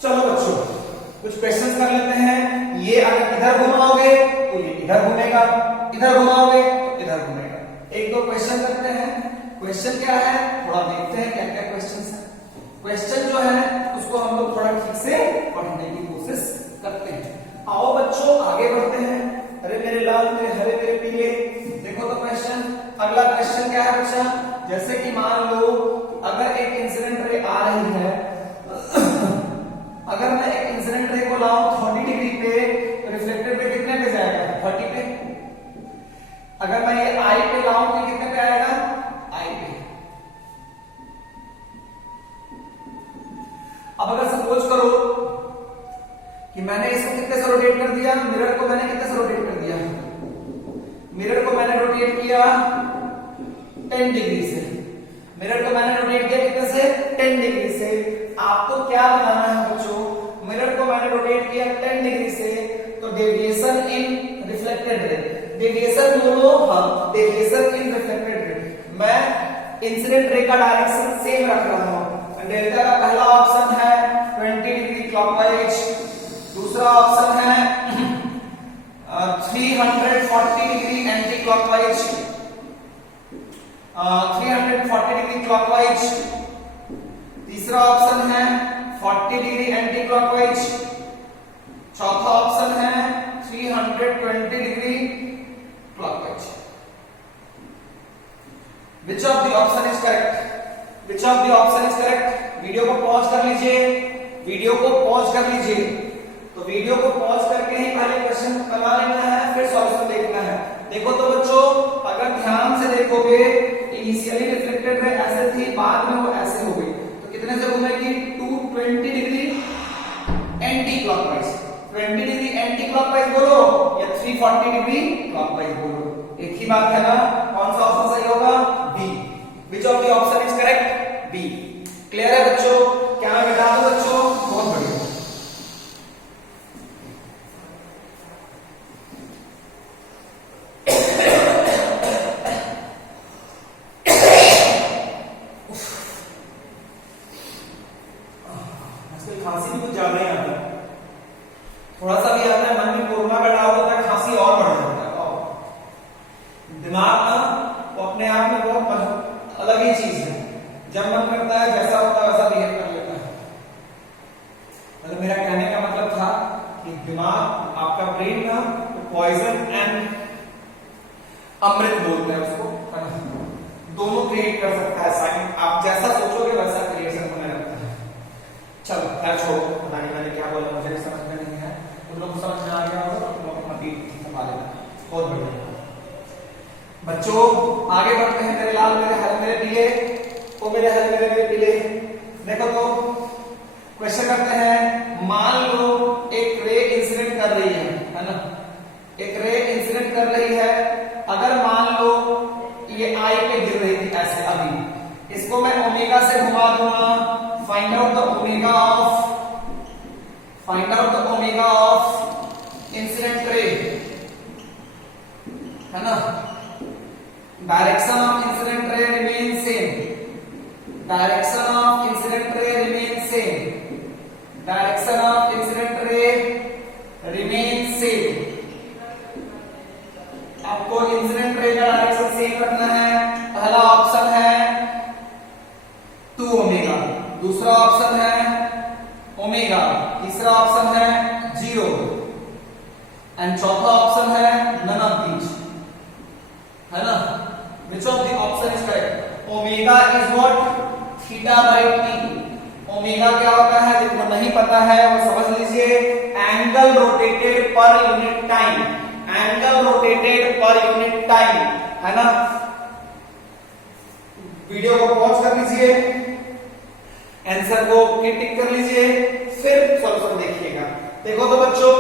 चलो बच्चों, कुछ क्वेश्चंस कर लेते हैं। ये अगर इधर घुमाओगे तो ये इधर घूमेगा, इधर घुमाओगे तो इधर घूमेगा। एक दो क्वेश्चन करते हैं। क्वेश्चन क्या है थोड़ा देखते हैं, क्या क्या क्वेश्चंस है। क्वेश्चन जो है उसको हम लोग थोड़ा ठीक से पढ़ने की कोशिश करते हैं। आओ बच्चों आगे बढ़ते हैं। अरे मेरे लाल, मेरे हरे, मेरे पीले। देखो तो क्वेश्चन, अगला क्वेश्चन क्या है बच्चा? जैसे कि मान लो अगर एक इंसिडेंट रे आ रही है, अगर मैं एक इंसिडेंट रे को लाऊं 30 डिग्री पे, तो रिफ्लेक्टेड रे कितने पे जाएगा? 30 पे। अगर मैं ये I पे लाऊं तो कितने पे आएगा? I पे। अब अगर सपोज करो कि मैंने इसको कितने से रोटेट कर दिया, मिरर को मैंने कितने से रोटेट कर दिया? मिरर को मैंने रोटेट किया 10 डिग्री से। मिरर को मैंने रोटेट किया कितने से? 10 डिग्री से। आपको क्या बनाना है बच्चों? मिरर को मैंने रोटेट किया 10 डिग्री से, तो डेविएशन इन रिफ्लेक्टेड रे, डेविएशन बोलो, हाँ डेविएशन इन रिफ्लेक्टेड रे। मैं इंसिडेंट रे का डायरेक्शन सेम रख रहा हूं। डेल्टा का पहला ऑप्शन है 20 डिग्री क्लॉकवाइज, दूसरा ऑप्शन है 340 degree anti clockwise, 340 degree clockwise, तीसरा ऑप्शन है 40 डिग्री एंटी क्लॉकवाइज, चौथा ऑप्शन है 320 degree which of the option is correct. Video को पॉज कर लीजिए, वीडियो को पॉज कर लीजिए। तो वीडियो को पॉज करके ही पहले क्वेश्चन बना लेना है, फिर सॉल्यूशन देखना है। देखो तो बच्चों, अगर ध्यान से देखोगे, इनिशियली रिफ्लेक्टेड रे ऐसे थी, बाद में वो ऐसे हो गई, तो कितने से घूमेगी? 220 degree anti clockwise. 20 degree anti clockwise बोलो या 340 डिग्री क्लॉकवाइज बोलो, एक ही बात है ना। कौन सा ऑप्शन सही होगा? B. Which of the option is correct? B. Clear है बच्चों? क्या मैं बता दूं बच्चों? बहुत बढ़िया। खांसी भी कुछ ज्यादा ही आता है, थोड़ा सा भी आता है, मन में कोरोना का डाउट होता है, खांसी और बढ़ जाता है। दिमाग ना वो अपने आप में बहुत अलग ही चीज है, जब मन करता है जैसा होता है वैसा बिहेव कर लेता है। मतलब मेरा कहने का मतलब था कि दिमाग, आपका ब्रेन ना पॉइजन एंड अमृत बोलते हैं उसको, दोनों क्रिएट कर सकता है। साइंस आप जैसा सोचोगे वैसा क्रिएशन होने लगता है। चलो खैर छोड़ो, पता नहीं मैंने क्या बोला, मुझे समझ में नहीं है, तुम लोग को समझ में आ गया होगा तो तुम लोग अपना पीठ संभा लेना। बहुत बढ़िया बच्चों, आगे बढ़ते हैं। मेरे लाल मेरे हरे मेरे पीले, ओ मेरे हरे मेरे मेरे पीले। देखो तो क्वेश्चन करते हैं, मान लो एक रे इंसिडेंट कर रही है ना, एक रे इंसिडेंट कर रही है। अगर मान लो ये आई पे गिर रही थी ऐसे, अभी इसको मैं ओमेगा से घुमा दूंगा। Find out the omega of incident ray, है ना। Direction of incident ray remain same, direction of incident ray remain same, direction of incident ray remain same. आपको इंसिडेंट रे का डायरेक्शन सेम रखना है। पहला ऑप्शन है 2 ओमेगा, दूसरा ऑप्शन है ओमेगा, तीसरा ऑप्शन है 0 एंड चौथा ऑप्शन है नन ऑफ दीज, है ना। विच of the option is correct? Omega is what? Theta by T. Omega क्या होता है जिनको नहीं पता है वो समझ लीजिए, angle rotated per unit time, angle rotated per unit time, है ना। वीडियो को पॉज कर लीजिए, आंसर को टिक कर लीजिए, फिर सॉल्यूशन देखिएगा। देखो तो बच्चों,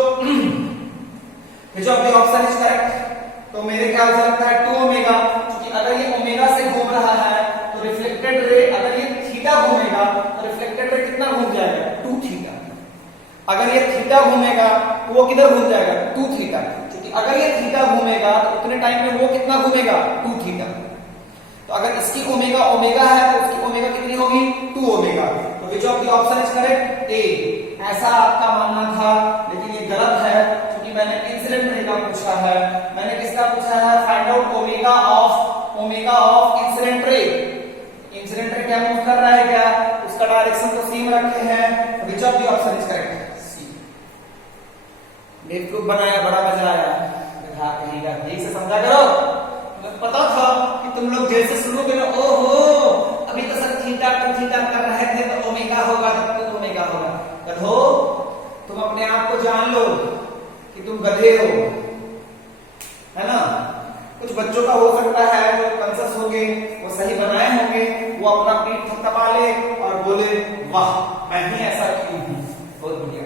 विच of the option is correct? तो मेरे ख्याल से लगता है 2 ओमेगा, क्योंकि अगर ये ओमेगा से घूम रहा है तो रिफ्लेक्टेड रे, अगर ये थीटा घूमेगा तो रिफ्लेक्टेड रे कितना घूम जाएगा? 2 थीटा। अगर ये थीटा घूमेगा तो वो किधर घूम जाएगा? 2 थीटा। क्योंकि अगर ये थीटा घूमेगा तो उतने टाइम में वो कितना घूमेगा? 2 थीटा। तो अगर इसकी ओमेगा ओमेगा है तो उसकी ओमेगा कितनी होगी? 2 ओमेगा। तो which of the option is correct? A. ऐसा आपका मानना था, लेकिन ये गलत है, क्योंकि मैंने इंसिडेंट रे का पूछा है। मैंने किसका पूछा है? Find out omega of incident ray. Incident ray क्या मूव कर रहा है, क्या उसका डायरेक्शन तो सेम रखे हैं। Which of the option is correct? C. बेवकूफ बनाया, बड़ा मजा आया, कहेगा ठीक से समझा करो। पता था कि तुम लोग जैसे सुनोगे ना, ओहो अभी तो सर थीटा कर रहे थे तो ओमेगा होगा, तो ओमेगा होगा। गधो, तुम अपने आप को जान लो कि तुम गधे हो, है ना। कुछ बच्चों का हो सकता है जो कॉन्शियस होंगे, वो सही बनाए होंगे, वो अपना पीठ थपथपा ले और बोले वाह मैं ही ऐसा क्यों हूं। बहुत बढ़िया,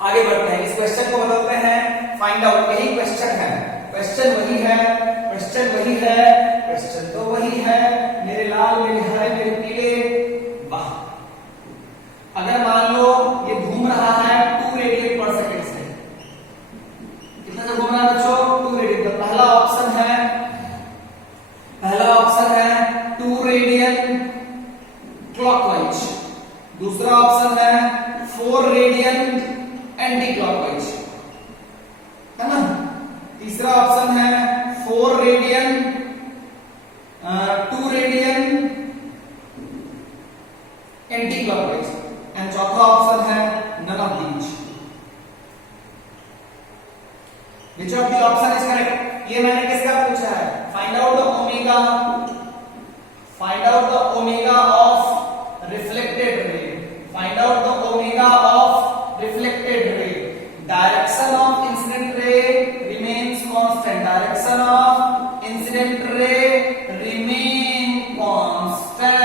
आगे बढ़ते हैं। इस क्वेश्चन को बदलते हैं, फाइंड आउट। यही क्वेश्चन है, क्वेश्चन वही है, क्वेश्चन वही है, क्वेश्चन तो वही है। मेरे लाल मेरे हरे मेरे पीले, वाह। अगर मान लो ये घूम रहा है 2 रेडियन पर सेकंड से, कितना से घूम रहा है बच्चों? 2 रेडियन। तो पहला ऑप्शन है 2 रेडियन क्लॉकवाइज, दूसरा ऑप्शन है 4 रेडियन एंटी क्लॉकवाइज, है ना। तीसरा ऑप्शन है 4 radian 2 radian anti clockwise and चौथा ऑप्शन है none of these. Which of the option is correct? ये मैंने किसका पूछा है? Find out the omega Find out the omega of reflected ray. Find out the omega of reflected ray. Direction of incident ray remains constant. Direction of incident ray remain constant.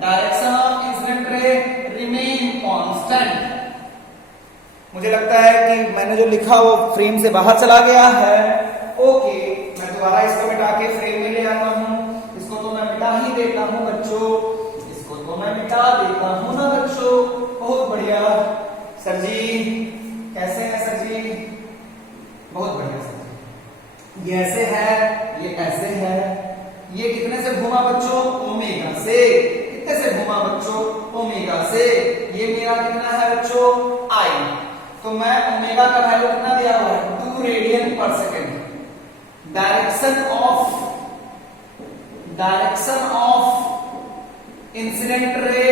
Direction of incident ray remain constant. मुझे लगता है कि मैंने जो लिखा वो फ्रेम से बाहर चला गया है। ओके, मैं दोबारा इसको मिटा के फ्रेम में ले आता हूं। इसको तो मैं मिटा ही देता हूं बच्चों, इसको तो मैं मिटा देता हूं ना बच्चों। बहुत बढ़िया सर जी, कैसे हैं सर जी? बहुत बढ़िया सर जी। ये ऐसे है, ये ऐसे है। ये कितने से घूमा बच्चों? ओमेगा से। कितने से घूमा बच्चों? ओमेगा से। ये मेरा कितना है बच्चों? आई। तो मैं ओमेगा का वैल्यू कितना दिया हुआ है? 2 रेडियन पर second. Direction of incident ray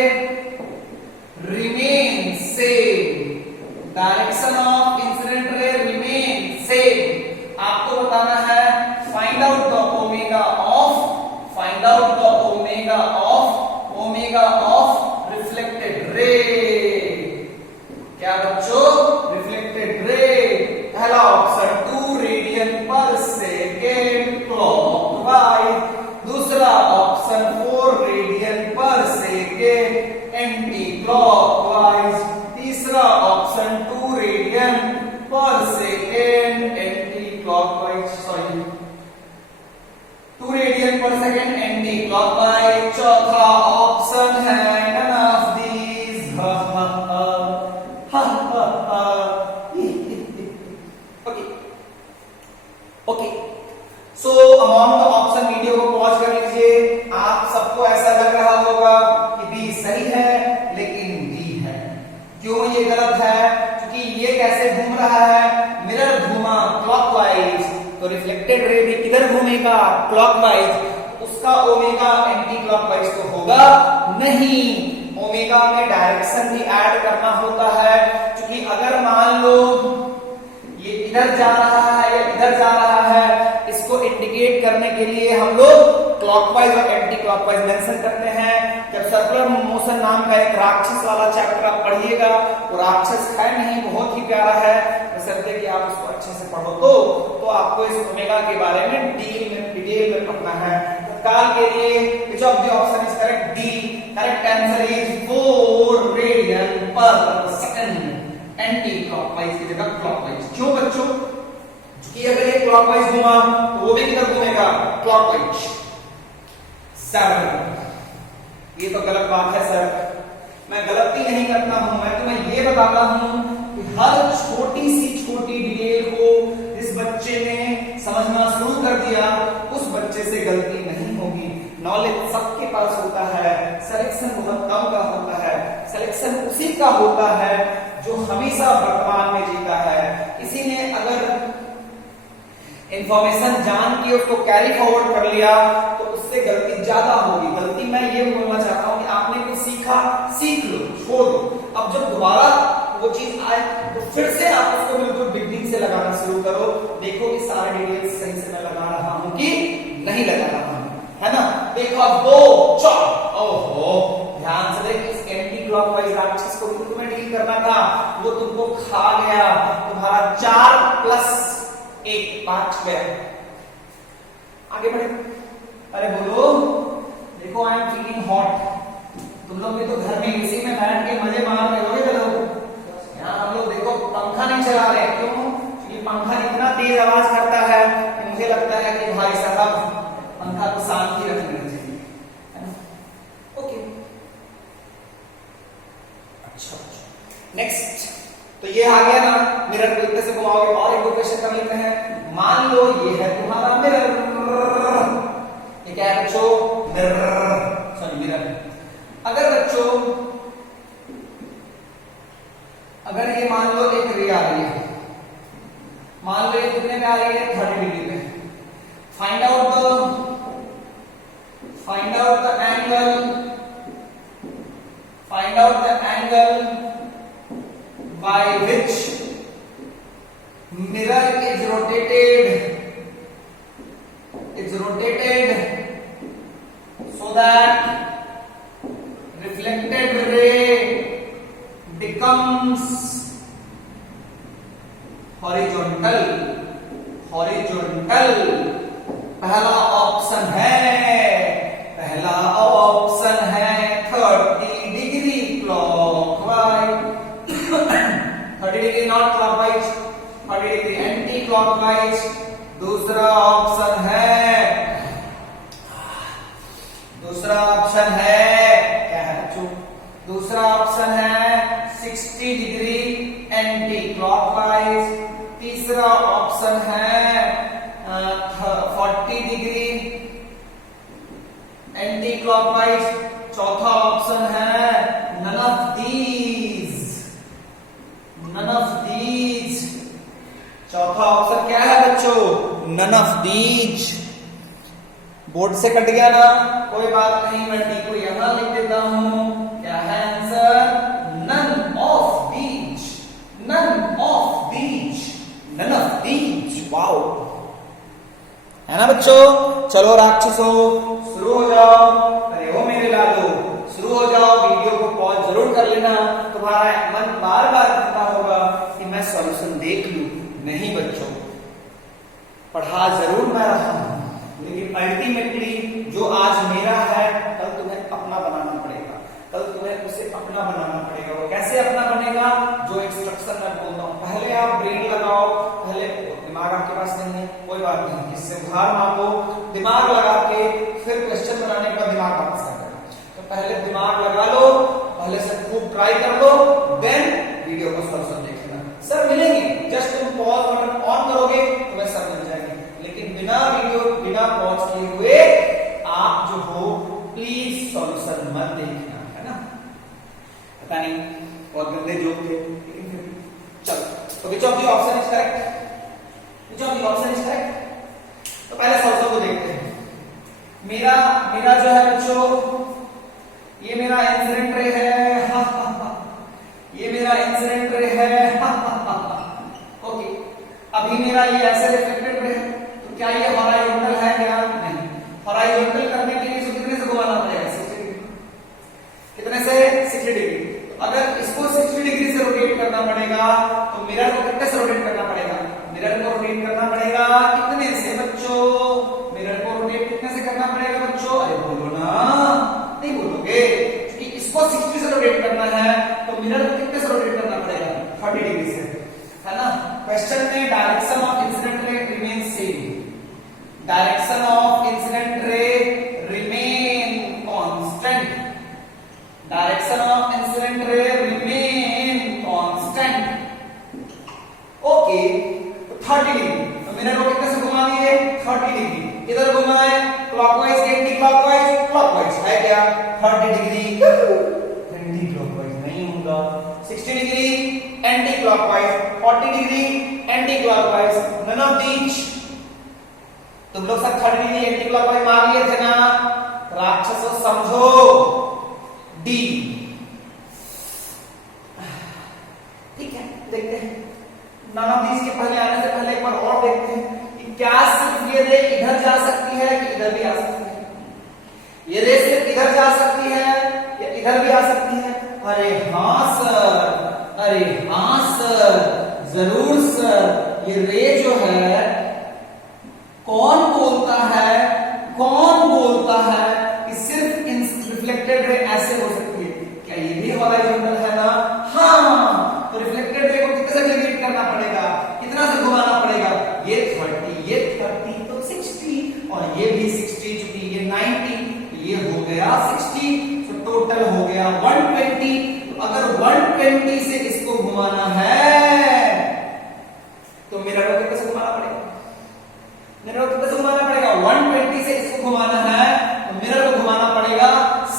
remain same. Direction of incident ray remain same. आपको बताना है find out the omega of, find out the omega of reflected ray. क्या बच्चों? Reflected ray. पहला ऑप्शन 2 रेडियन पर सेकेंड क्लॉकवाइज। दूसरा ऑप्शन 4 रेडियन पर सेकेंड एंटी क्लॉकवाइज। तीसरा ऑप्शन 2 रेडियन पर second anti clockwise, sorry 2 radian पर सेकेंड एंटी क्लॉकवाइज। चौथा ऑप्शन है none of these। Okay, so among the option video को पॉज कर लीजिए। आप सबको ऐसा लग रहा होगा कि बी सही है, लेकिन डी है। क्यों ये गलत है? क्योंकि ये कैसे घूम रहा है? मिरर घूमा क्लॉकवाइज, तो रिफ्लेक्टेड रे भी किधर घूमेगा? क्लॉकवाइज। उसका ओमेगा एंटी क्लॉकवाइज तो होगा नहीं। ओमेगा में डायरेक्शन भी ऐड करना होता है, क्योंकि अगर मान लो ये इधर जा रहा है या इधर जा रहा है, इसको इंडिकेट करने के लिए हम लोग क्लॉकवाइज और एंटी क्लॉकवाइज मेंशन करते हैं। जब सर्कुलर मोशन नाम का एक राक्षस वाला चैप्टर आप पढ़िएगा, वो राक्षस है नहीं, बहुत ही प्यारा है, बशर्ते कि आप उसको अच्छे से पढ़ो तो आपको इस ओमेगा के बारे में डिटेल में पढ़ना है। तत्काल के लिए which of the option is correct? D. Correct answer is 4 radian पर सेकंड एंटी क्लॉकवाइज की जगह क्लॉकवाइज। क्यों बच्चों? क्योंकि अगर ये क्लॉकवाइज घूमा तो वो भी किधर घूमेगा? क्लॉकवाइज। 7, ये तो गलत बात है सर। मैं गलती नहीं करता हूं, मैं तुम्हें ये बताता हूं कि हर छोटी डिटेल को इस बच्चे ने समझना शुरू कर दिया, उस बच्चे से गलती नहीं होगी। नॉलेज सबके पास होता है, सिलेक्शन बहुत कम का होता है। सिलेक्शन उसी का होता है जो हमेशा वर्तमान में जीता है। किसी ने अगर इंफॉर्मेशन जान के उसको कैरी फॉरवर्ड कर लिया तो उससे गलती ज्यादा होगी। गलती मैं ये बोलना चाहता हूं कि आपने कुछ सीखा, सीख लो, छोड़ दो। अब जब दोबारा वो चीज आए तो फिर से आप उसको बिल्कुल बिगनिंग से लगाना शुरू करो। देखो कि सारे डिटेल्स सही से मैं लगा रहा हूं कि नहीं लगा रहा हूं, है ना? देखो दो चौक, ओहो, ध्यान से देख, इस एंटी क्लॉकवाइज राक्षस को तुम्हें डील करना था, वो तुमको खा गया। तुम्हारा 4 + 1 5 गया। आगे बढ़े। अरे बोलो, देखो आई एम फीलिंग हॉट। तुम लोग भी तो घर में एसी में बैठ के मजे मार रहे हो चलो। यहाँ हम लोग देखो पंखा नहीं चला रहे। क्यों? ये पंखा इतना तेज आवाज करता है कि मुझे लगता है कि भाई साहब पंखा को शांति रखनी चाहिए, है ना? ओके, अच्छा नेक्स्ट। तो ये आ गया ना, मिरर को इतने से घुमाओगे। और एक दो क्वेश्चन कर लेते हैं। मान लो ये है तुम्हारा मिरर, ये क्या है बच्चों? Mirror, sorry mirror. अगर बच्चों, अगर ये मान लो एक रे आ रही है, मान लो ये कितने पे आ रही है? 30 डिग्री पे। Find out the angle by which mirror is rotated so that total पहला ऑप्शन है 30 degree clockwise 30 degree not clockwise 30 degree anti clockwise. दूसरा ऑप्शन है क्या है बच्चों? दूसरा ऑप्शन है 60 डिग्री एंटी क्लॉकवाइज। तीसरा ऑप्शन है 40 डिग्री एंटी क्लॉकवाइज। चौथा ऑप्शन है none of these। चौथा ऑप्शन क्या है बच्चों? none of these। बोर्ड से कट गया ना, कोई बात नहीं, मैं डी को यहां लिख देता हूं। क्या है answer? none of these। Wow, है ना बच्चों? चलो राक्षसों शुरू हो जाओ। अरे ओ मेरे लालो शुरू हो जाओ। वीडियो को पॉज जरूर कर लेना। तुम्हारा मन बार बार कहता होगा कि मैं सॉल्यूशन देख लूं। नहीं बच्चों, पढ़ा जरूर मैं रहा हूं, लेकिन अल्टीमेटली जो आज मेरा है कल तुम्हें अपना बनाना पड़ेगा। कल तुम्हें उसे अपना बनाना पड़ेगा। वो कैसे अपना बनेगा? जो इंस्ट्रक्शन मैं बोलता हूं। पहले आप ब्रेन लगाओ। पहले दिमाग आपके पास नहीं है, कोई बात नहीं, इससे उधार मांगो। दिमाग लगा के फिर क्वेश्चन बनाने का दिमाग वापस कर देना। तो पहले दिमाग लगा लो, पहले से खूब ट्राई कर लो, देन वीडियो का सॉल्यूशन देख लेना। सर मिलेंगे, जस्ट तुम पॉज बटन ऑन करोगे तुम्हें सब मिल जाएंगे। लेकिन बिना पॉज किए हुए आप जो हो प्लीज सॉल्यूशन मत देखना, है ना? पता नहीं बहुत गंदे जोक थे, लेकिन फिर चलो। तो which of the option is correct? तो पहले सॉल्यूशन को देखते हैं। मेरा जो है बच्चों, ये मेरा इंसिडेंट रे है। ये मेरा इंसिडेंट रे है। ओके, अभी मेरा ये ऐसे रिफ्लेक्टेड रे है, तो क्या ये हॉरिजॉन्टल है क्या? नहीं। हॉरिजॉन्टल करने के लिए कितने से घुमाना पड़ेगा? 60 डिग्री। कितने से? 60 डिग्री। अगर इसको 60 डिग्री से रोटेट करना पड़ेगा तो मिरर को कितने से रोटेट करना पड़ेगा? मिरर को रोटेट करना पड़ेगा कितने से बच्चों? मिरर को रोटेट कितने से करना पड़ेगा बच्चों? अरे बोलो ना, नहीं बोलोगे। क्योंकि इसको 60 से रोटेट करना है तो मिरर को कितने से रोटेट करना पड़ेगा? 30 डिग्री से, है ना? क्वेश्चन में direction of incident ray remain same. Direction of incident ray remain constant. Direction of incident ray remain constant. Okay, 30 degree. तो मिरर को कितने से घुमा दिए? 30 डिग्री। इधर घुमाए क्लॉकवाइज एंटी क्लॉकवाइज। क्लॉकवाइज है क्या? 30 डिग्री एंटी क्लॉकवाइज नहीं होगा। 60 degree anti clockwise, 40 degree anti clockwise, none of these. तुम लोग सब 30 डिग्री एंटी क्लॉकवाइज मार लिए थे ना? राक्षसों समझो डी। ठीक है, देखते हैं। नन ऑफ दीज के पहले आने से पहले एक बार और देखते हैं कि क्या सिर्फ ये रे इधर जा सकती है कि इधर भी आ सकती है? ये रे सिर्फ इधर जा सकती है या इधर भी आ सकती है? अरे हाँ सर, जरूर सर। ये रे जो है कौन बोलता है कि सिर्फ रिफ्लेक्टेड रे ऐसे हो सकती है? क्या ये भी हॉरिजॉन्टल है ना? हाँ, तो रिफ्लेक्टेड रे को कितने से डिवाइड करना पड़ेगा? कितना से घुमाना पड़ेगा? ये 30 तो 60 और ये भी 60, चूंकि ये 90, ये हो गया 60, तो टोटल हो गया 120। तो अगर 120 से इसको घुमाना है तो मिरर को कितने से घुमाना पड़ेगा? 120 से इसको घुमाना है तो मिरर को घुमाना पड़ेगा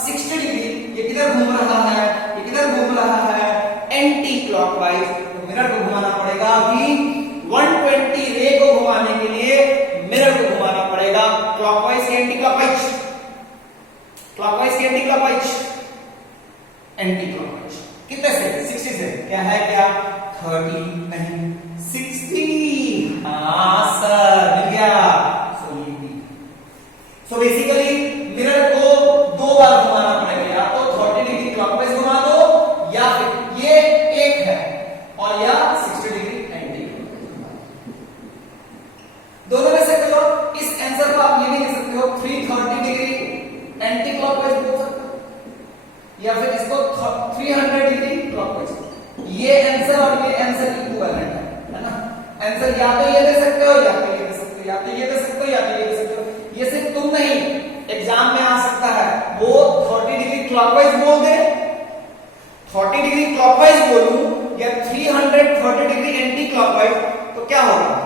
60 डिग्री। ये किधर घूम रहा है? ये किधर घूम रहा है? Anti clockwise. तो मिरर को घुमाना पड़ेगा अभी 120 रे को घुमाने के लिए मिरर को घुमाना पड़ेगा क्लॉकवाइज के एंटी क्लॉकवाइज। कितने से? 60 से। क्या है? क्या 30 नहीं 60? हाँ सर, मिल गया। सो बेसिकली इक्विवेलेंट है ना। आंसर या तो ये दे सकते हो या तो ये दे सकते हो, या तो ये दे सकते हो या तो ये दे सकते हो। ये सिर्फ तुम नहीं, एग्जाम में आ सकता है। वो 30 डिग्री क्लॉकवाइज बोल दे, 30 डिग्री क्लॉकवाइज बोलूं या 330 डिग्री एंटी क्लॉकवाइज, तो क्या होगा?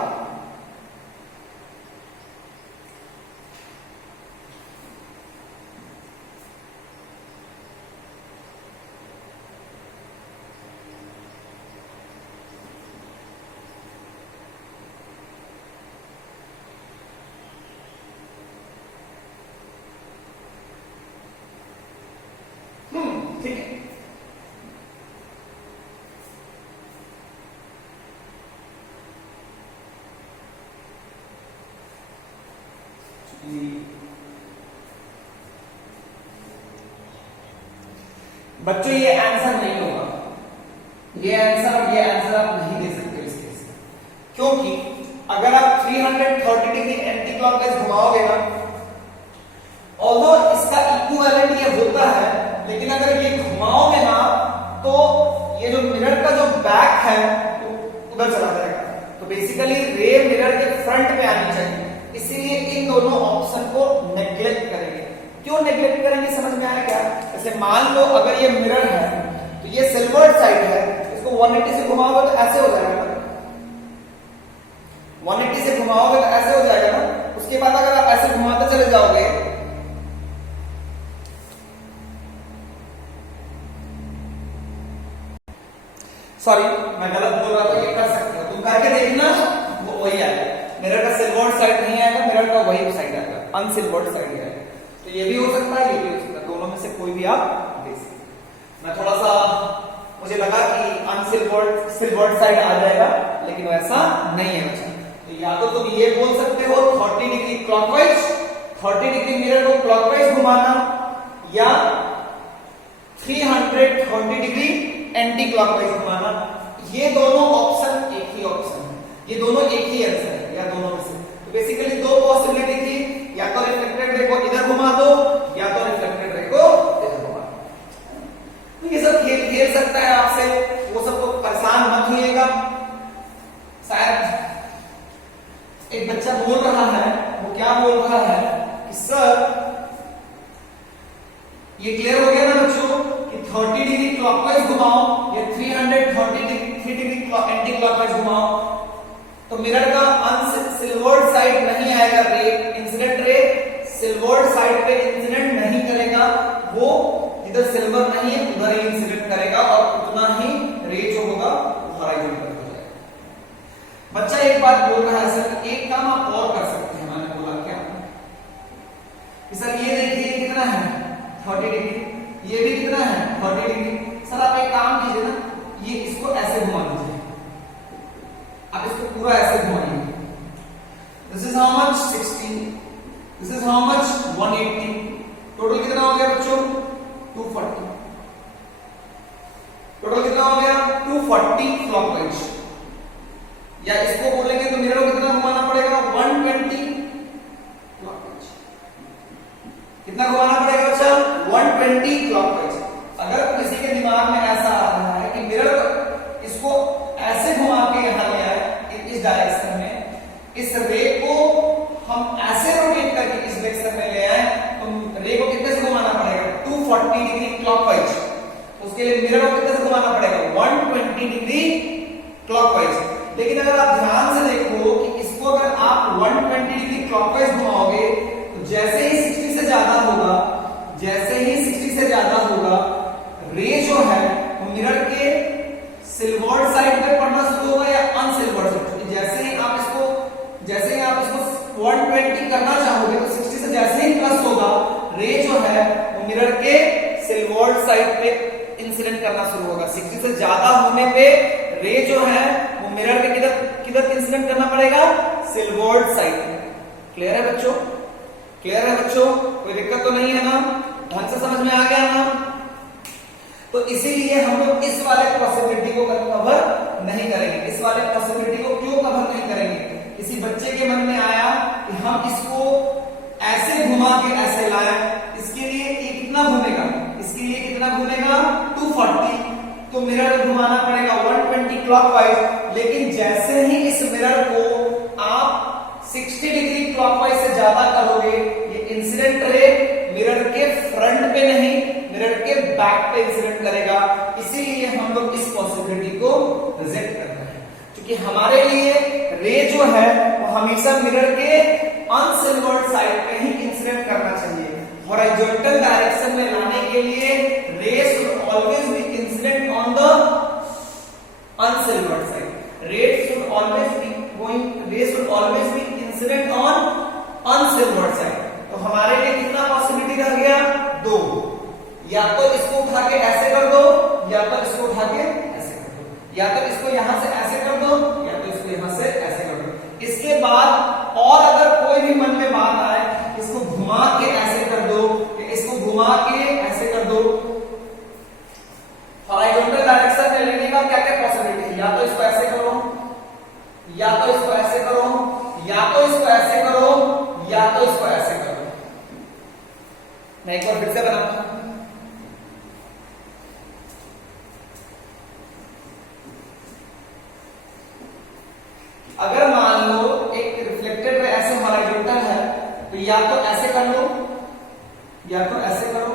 ठीक है, बच्चों ये आंसर नहीं होगा, ये आंसर और ये आंसर आप नहीं दे सकते इस केस में, क्योंकि अगर आप 330 डिग्री एंटी क्लॉकवाइज घुमाओगे ना, ऑल्दो इसका इक्विवेलेंट ये होता है, लेकिन अगर ये घुमाओगे ना तो ये जो मिरर का जो बैक है तो उधर चला जाएगा। तो बेसिकली रे मिरर के फ्रंट पे आनी चाहिए, इसीलिए इन दोनों ऑप्शन को नेग्लेक्ट करेंगे। क्यों नेग्लेक्ट करेंगे समझ में आया क्या? जैसे मान लो अगर ये मिरर है तो ये सिल्वर्ड साइड है, इसको 180 से घुमाओगे तो ऐसे हो जाएगा ना, 180 से घुमाओगे तो ऐसे हो जाएगा ना। उसके बाद अगर आप ऐसे घुमाते चले जाओगे, सॉरी मैं गलत बोल रहा था, ये कर सकते हो तुम, करके देखना वो वही आएगा। मिरर का सिल्वर्ड साइड नहीं आएगा, मिरर का वही साइड आएगा, अनसिल्वर्ड साइड आएगा। तो ये भी हो सकता है, ये भी हो सकता है, दोनों में से कोई भी आप देख सकते। मैं थोड़ा सा मुझे लगा कि सिल्वर्ड साइड आ जाएगा, लेकिन वैसा नहीं है बच्चा। तो या तो तुम ये बोल सकते हो 30 डिग्री क्लॉकवाइज, 30 डिग्री मिरर को क्लॉकवाइज घुमाना, या 330 डिग्री एंटी क्लॉकवाइज घुमाना। ये दोनों ऑप्शन एक ही ऑप्शन है, ये दोनों एक ही आंसर है, या दोनों में से। तो बेसिकली दो पॉसिबिलिटी थी, या तो रिफ्लेक्टेड रे को इधर घुमा दो या तो रिफ्लेक्टेड रे को इधर घुमा दो। तो ये सब खेल खेल सकता है आपसे, वो सब तो परेशान मत होइएगा। शायद एक बच्चा बोल रहा है, वो क्या बोल रहा है कि सर ये क्लियर हो गया ना बच्चों कि 30 डिग्री क्लॉकवाइज घुमाओ या 330 डिग्री एंटी क्लॉकवाइज घुमाओ तो मिरर का सिल्वर्ड साइड नहीं आएगा, ray incident ray silvered side पे इंसिडेंट नहीं करेगा, वो इधर सिल्वर नहीं है उधर ही इंसिडेंट करेगा और उतना ही रे जो होगा हॉरिजॉन्टल हो जाएगा। बच्चा एक बात बोल रहा है सर एक काम आप और कर सकते हैं, मैंने बोला क्या कि सर ये देखिए कितना है 30 डिग्री, ये भी कितना है 30 डिग्री। सर आप एक काम कीजिए ना, ये इसको ऐसे घुमा दीजिए, आप इसको पूरा ऐसे घुमाइए। This is how much 60, this is how much 180, total कितना हो गया बच्चों 240, टोटल कितना हो गया 240 क्लॉकवाइज। या इसको बोलेंगे तो मिरर को कितना घुमाना पड़ेगा 120 क्लॉकवाइज। कितना घुमाना पड़ेगा बच्चा 120 क्लॉकवाइज। अगर किसी के दिमाग में ऐसा आ रहा है कि मिरर इसको ऐसे घुमा के यहां ले आए इस डायरेक्शन में, इस रे को हम ऐसे रोटेट करके इस डायरेक्शन में ले आए तो रे को कितने से घुमाना पड़ेगा 240 डिग्री क्लॉकवाइज। उसके लिए मिरर को कितने से घुमाना पड़ेगा 120 डिग्री क्लॉकवाइज। लेकिन अगर आप ध्यान से देखो कि इसको अगर आप 120 डिग्री क्लॉकवाइज घुमाओगे तो जैसे ही 60 से ज्यादा होगा, जैसे ही 60 से ज्यादा होगा, रे जो है वो मिरर के सिल्वर्ड साइड पे पड़ना शुरू होगा या अनसिल्वर्ड साइड। जैसे ही आप इसको 120 करना चाहोगे तो 60 से जैसे ही प्लस होगा, रे जो है वो मिरर के सिल्वर्ड साइड पे इंसिडेंट करना शुरू होगा। 60 से ज्यादा होने पे रे जो है वो मिरर के किधर इंसिडेंट करना पड़ेगा सिल्वर्ड साइड पे। क्लियर है बच्चों? क्लियर है बच्चों? कोई दिक्कत तो नहीं है ना? ढंग से समझ में आ गया ना? तो इसीलिए हम लोग इस वाले पॉसिबिलिटी को कवर नहीं करेंगे। इस वाले पॉसिबिलिटी को क्यों कवर नहीं करेंगे? किसी बच्चे के मन में आया कि हम इसको ऐसे घुमा के ऐसे लाए, इसके लिए ये कितना घूमेगा, इसके लिए कितना घूमेगा 240, तो मिरर घुमाना पड़ेगा 120 क्लॉकवाइज। लेकिन जैसे ही इस मिरर को आप 60 डिग्री क्लॉकवाइज से ज्यादा करोगे, ये इंसिडेंट रे मिरर के फ्रंट पे नहीं, मिरर के बैक पे इंसिडेंट करेगा। इसीलिए हम लोग इस पॉसिबिलिटी को रिजेक्ट कर रहे हैं, क्योंकि हमारे लिए रे जो है वो हमेशा मिरर के अनसिल्वर्ड साइड पे ही इंसिडेंट करना चाहिए। हॉरिजॉन्टल डायरेक्शन में लाने के लिए ray should always be incident on the unsilvered side. Ray should always be incident on unsilvered side. तो हमारे लिए कितना पॉसिबिलिटी रह गया? 2। या तो इसको उठा के ऐसे कर दो, या तो इसको उठा के ऐसे कर दो, या तो इसको यहां से ऐसे कर दो, या तो इसको यहां से ऐसे कर दो। इसके बाद और अगर कोई भी मन में बात आए, इसको घुमा के ऐसे कर दो, इसको घुमा के ऐसे कर दो। हॉरिजॉन्टल डायरेक्शन में लेने का क्या क्या पॉसिबिलिटी है? या तो इसको ऐसे करो, या तो इसको ऐसे करो, या तो इसको ऐसे करो, या तो इसको ऐसे करो। मैं एक बार फिर से बनाता हूं। अगर मान लो एक रिफ्लेक्टेड रे ऐसे हॉरिजॉन्टल है, तो या तो ऐसे कर लो, या तो ऐसे करो,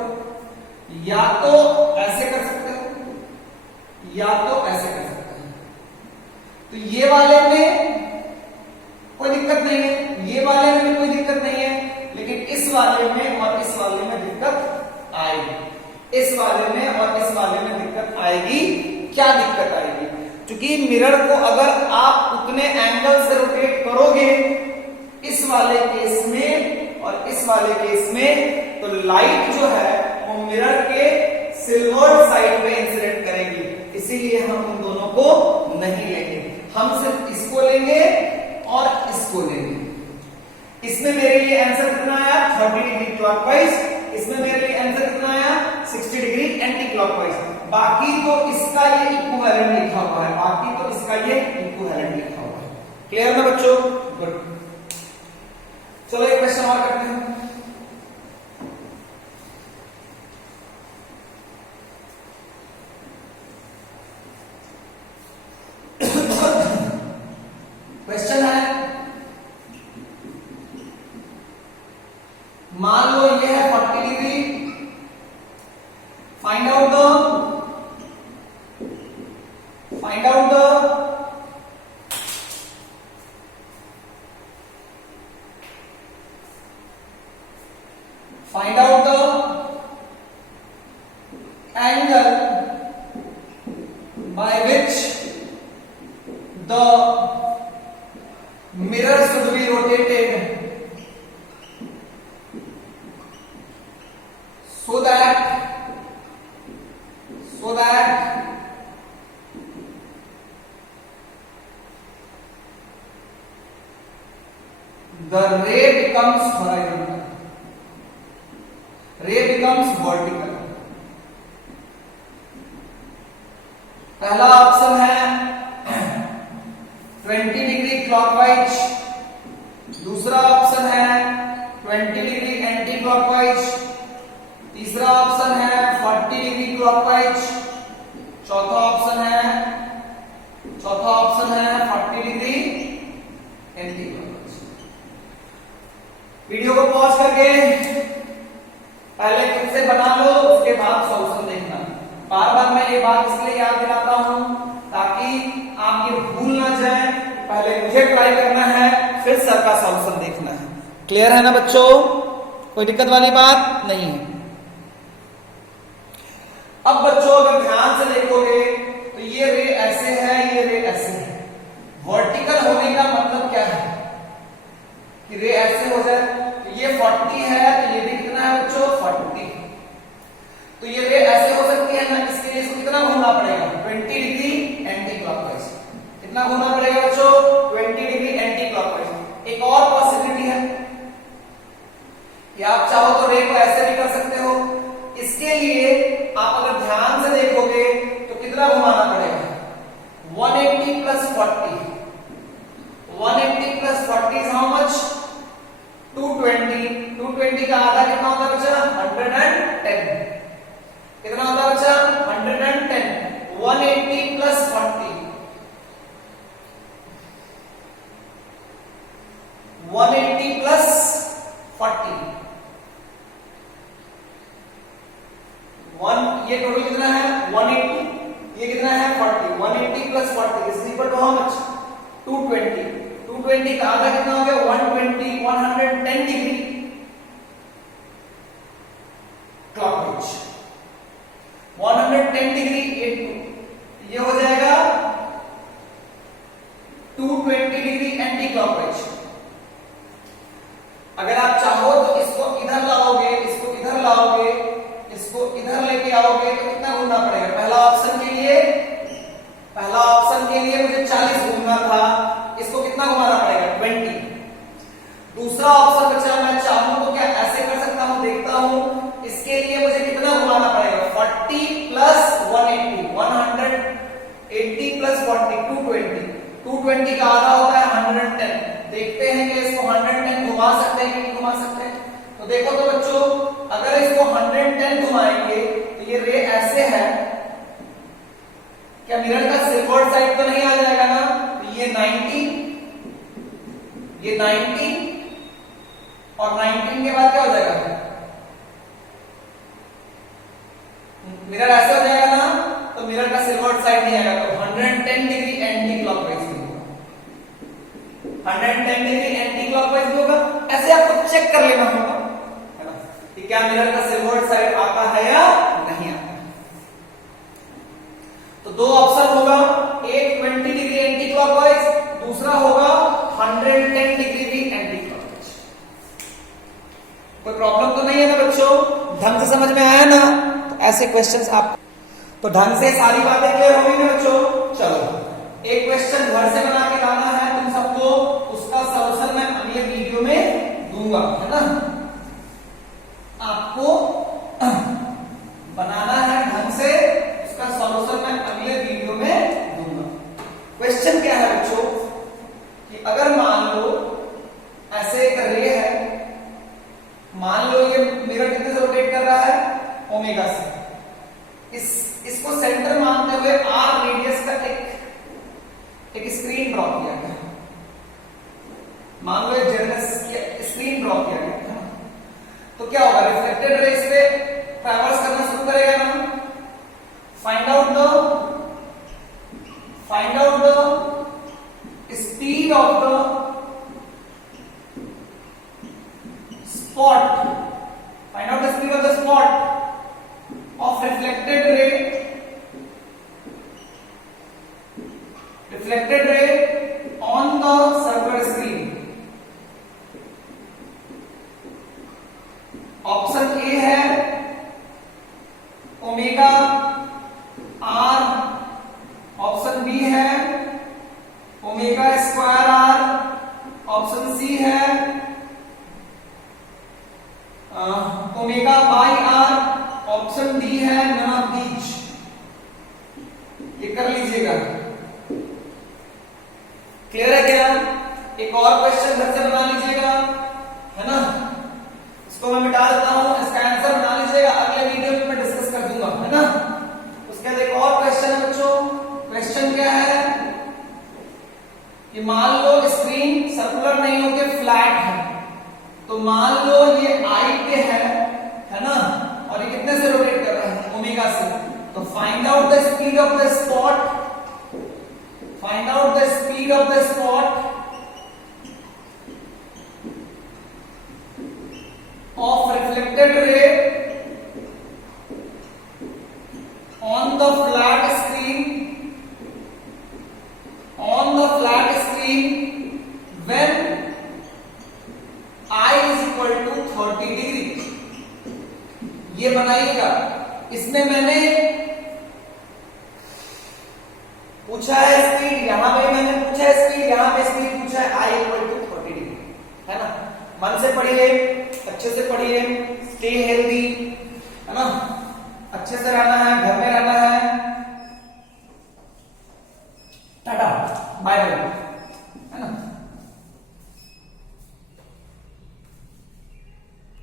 या तो ऐसे कर सकते हो, या तो ऐसे कर सकते हो। तो ये वाले में कोई दिक्कत नहीं है, ये वाले में भी कोई दिक्कत नहीं है, लेकिन इस वाले में और इस वाले में दिक्कत आएगी। इस वाले में और इस वाले में दिक्कत आएगी। क्या दिक्कत आएगी? क्योंकि मिरर को अगर आप उतने एंगल से रोटेट करोगे इस वाले केस में और इस वाले केस में, तो लाइट जो है वो मिरर के सिल्वर साइड पे इंसिडेंट करेगी। इसीलिए हम उन दोनों को नहीं लेंगे, हम सिर्फ इसको लेंगे और इसको लेंगे। इसमें मेरे लिए आंसर कितना आया? 30 डिग्री क्लॉकवाइज। इसमें मेरे लिए आंसर कितना आया? 60 डिग्री एंटी क्लॉकवाइज। बाकी तो इसका ये इक्विवेलेंट लिखा हुआ है, बाकी तो इसका ये इक्विवेलेंट लिखा हुआ है। क्लियर ना बच्चों? गुड। चलो एक क्वेश्चन और करते हैं। क्वेश्चन है, मान लो ये है 40 degree, find out the find out the angle by which the mirror should be rotated so that the ray becomes horizontal, ray becomes vertical। पहला ऑप्शन है 20 डिग्री क्लॉकवाइज, दूसरा ऑप्शन है 20 डिग्री एंटी क्लॉकवाइज, तीसरा ऑप्शन है 40 डिग्री क्लॉकवाइज, चौथा ऑप्शन है 40 डिग्री एंटी क्लॉकवाइज। वीडियो को पॉज करके पहले खुद से बना लो, उसके बाद सॉल्यूशन देखना। बार बार मैं ये बात इसलिए याद दिलाता हूं ताकि आप ये भूल ना जाए, पहले मुझे ट्राई करना है फिर सर का सॉल्यूशन देखना है। क्लियर है ना बच्चों? कोई दिक्कत वाली बात नहीं है। अब बच्चों अगर ध्यान से देखोगे तो ये रे ऐसे है, ये रे ऐसे है। वर्टिकल होने का मतलब क्या है कि रे ऐसे हो जाए, तो ये 40 है तो ये भी कितना है बच्चों? 40। तो ये रे ऐसे हो सकती है ना, इसके लिए इसको कितना घूमना पड़ेगा? 20 डिग्री एंटी क्लॉकवाइज। कितना घूमना पड़ेगा बच्चों? 20 डिग्री एंटी क्लॉकवाइज। एक और पॉसिबिलिटी है कि आप चाहो तो रे को ऐसे भी कर सकते हो। इसके लिए आप अगर ध्यान से देखोगे तो कितना घुमाना पड़ेगा? 180 plus 40। 180 plus 40 is how much? 220। 220 का आधा कितना होता है बच्चा? 110। कितना होता है बच्चा? 110। 180 प्लस 40, 180 प्लस 40, ये टोटल कितना है 180, ये कितना है 40, 180 plus 40 is equal to how much 220, 220 का आधा कितना हो गया 120, 110 डिग्री क्लॉकवाइज, 110 डिग्री ये हो जाएगा 220 डिग्री एंटी क्लॉकवाइज। अगर आप चाहो तो इसको इधर लाओगे, इसको इधर लाओगे, इसको इधर लेके आओगे तो कितना घूमना पड़ेगा? पहला ऑप्शन के लिए मुझे 40 घूमना था, इसको कितना घुमाना पड़ेगा 20। दूसरा ऑप्शन बचा, मैं चाहूं तो क्या ऐसे कर सकता हूं, देखता हूं, इसके लिए मुझे कितना घुमाना पड़ेगा 40 प्लस 180, 180 प्लस 40 220, 220 का आधा होता है 110। देखते हैं कि इसको 110 घुमा सकते हैं कि नहीं घुमा सकते हैं। तो देखो तो बच्चों, अगर इसको 110 घुमाएंगे तो ये रे ऐसे है, क्या मिरर का सिल्वर साइड तो नहीं आ जाएगा ना? तो ये 90, ये 90 और 19 के बाद क्या हो जाएगा? मिरर ऐसे हो जाएगा ना, तो मिरर का सिल्वर साइड नहीं आएगा, तो 110 डिग्री एंटी क्लॉकवाइज भी होगा, 110 डिग्री एंटी क्लॉकवाइज भी होगा। ऐसे आपको चेक कर लेना होगा है ना कि क्या मिरर का सिल्वर साइड आता है या नहीं आता। तो दो ऑप्शन होगा, एक 20 डिग्री एंटी क्लॉकवाइज, दूसरा होगा 110 डिग्री भी एंटी क्लॉकवाइज। कोई प्रॉब्लम तो नहीं है ना बच्चों? ढंग से समझ में आया ना? तो ऐसे क्वेश्चंस आप तो ढंग से सारी बातें क्लियर हो गई ना बच्चों? चलो एक क्वेश्चन घर से बना के लाना है तुम सबको, उसका सॉल्यूशन मैं अगले वीडियो में दूंगा, है ना? आपको बनाना है ढंग से, उसका सॉल्यूशन मैं अगले वीडियो में दूंगा। क्वेश्चन क्या है बच्चों कि अगर मान लो ऐसे एक रे है, मान लो ये मिरर कितने से रोटेट कर रहा है ओमेगा से, इसको सेंटर मानते हुए आर रेडियस का एक स्क्रीन ड्रॉ किया गया, मान लो एक जर्नस स्क्रीन ड्रॉ किया गया, तो क्या होगा? रिफ्लेक्टेड रे इस पे ट्रैवर्स करना शुरू करेगा ना। Find out the speed of the spot, find out the speed of the spot of reflected ray on the circular screen. Option A है ओमेगा आर, ऑप्शन बी है omega square R, option C है omega by R, option D है नन ऑफ दीज। ये कर लीजिएगा, क्लियर है क्या? एक और क्वेश्चन घर से बना लीजिएगा, है ना? इसको मैं मिटा देता हूं, इसका आंसर बना लीजिएगा, अगले वीडियो में मैं डिस्कस कर दूंगा, है ना? उसके बाद एक और क्वेश्चन है बच्चों, क्वेश्चन क्या है कि मान लो स्क्रीन सर्कुलर नहीं होके फ्लैट है, तो मान लो ये आई पे है ना, और ये कितने से रोटेट कर रहा है ओमेगा से, तो find out the speed of the spot, find out the speed of the spot of reflected ray on the flat screen when I is equal to 30 degree. ये बनाइएगा। इसमें मैंने पूछा है स्पीड, यहां पे मैंने पूछा है स्पीड, यहां पे स्पीड पूछा है I इक्वल टू 30 डिग्री, है ना? मन से पढ़िए, अच्छे से पढ़िए, स्टे हेल्दी, है ना? अच्छे से रहना है।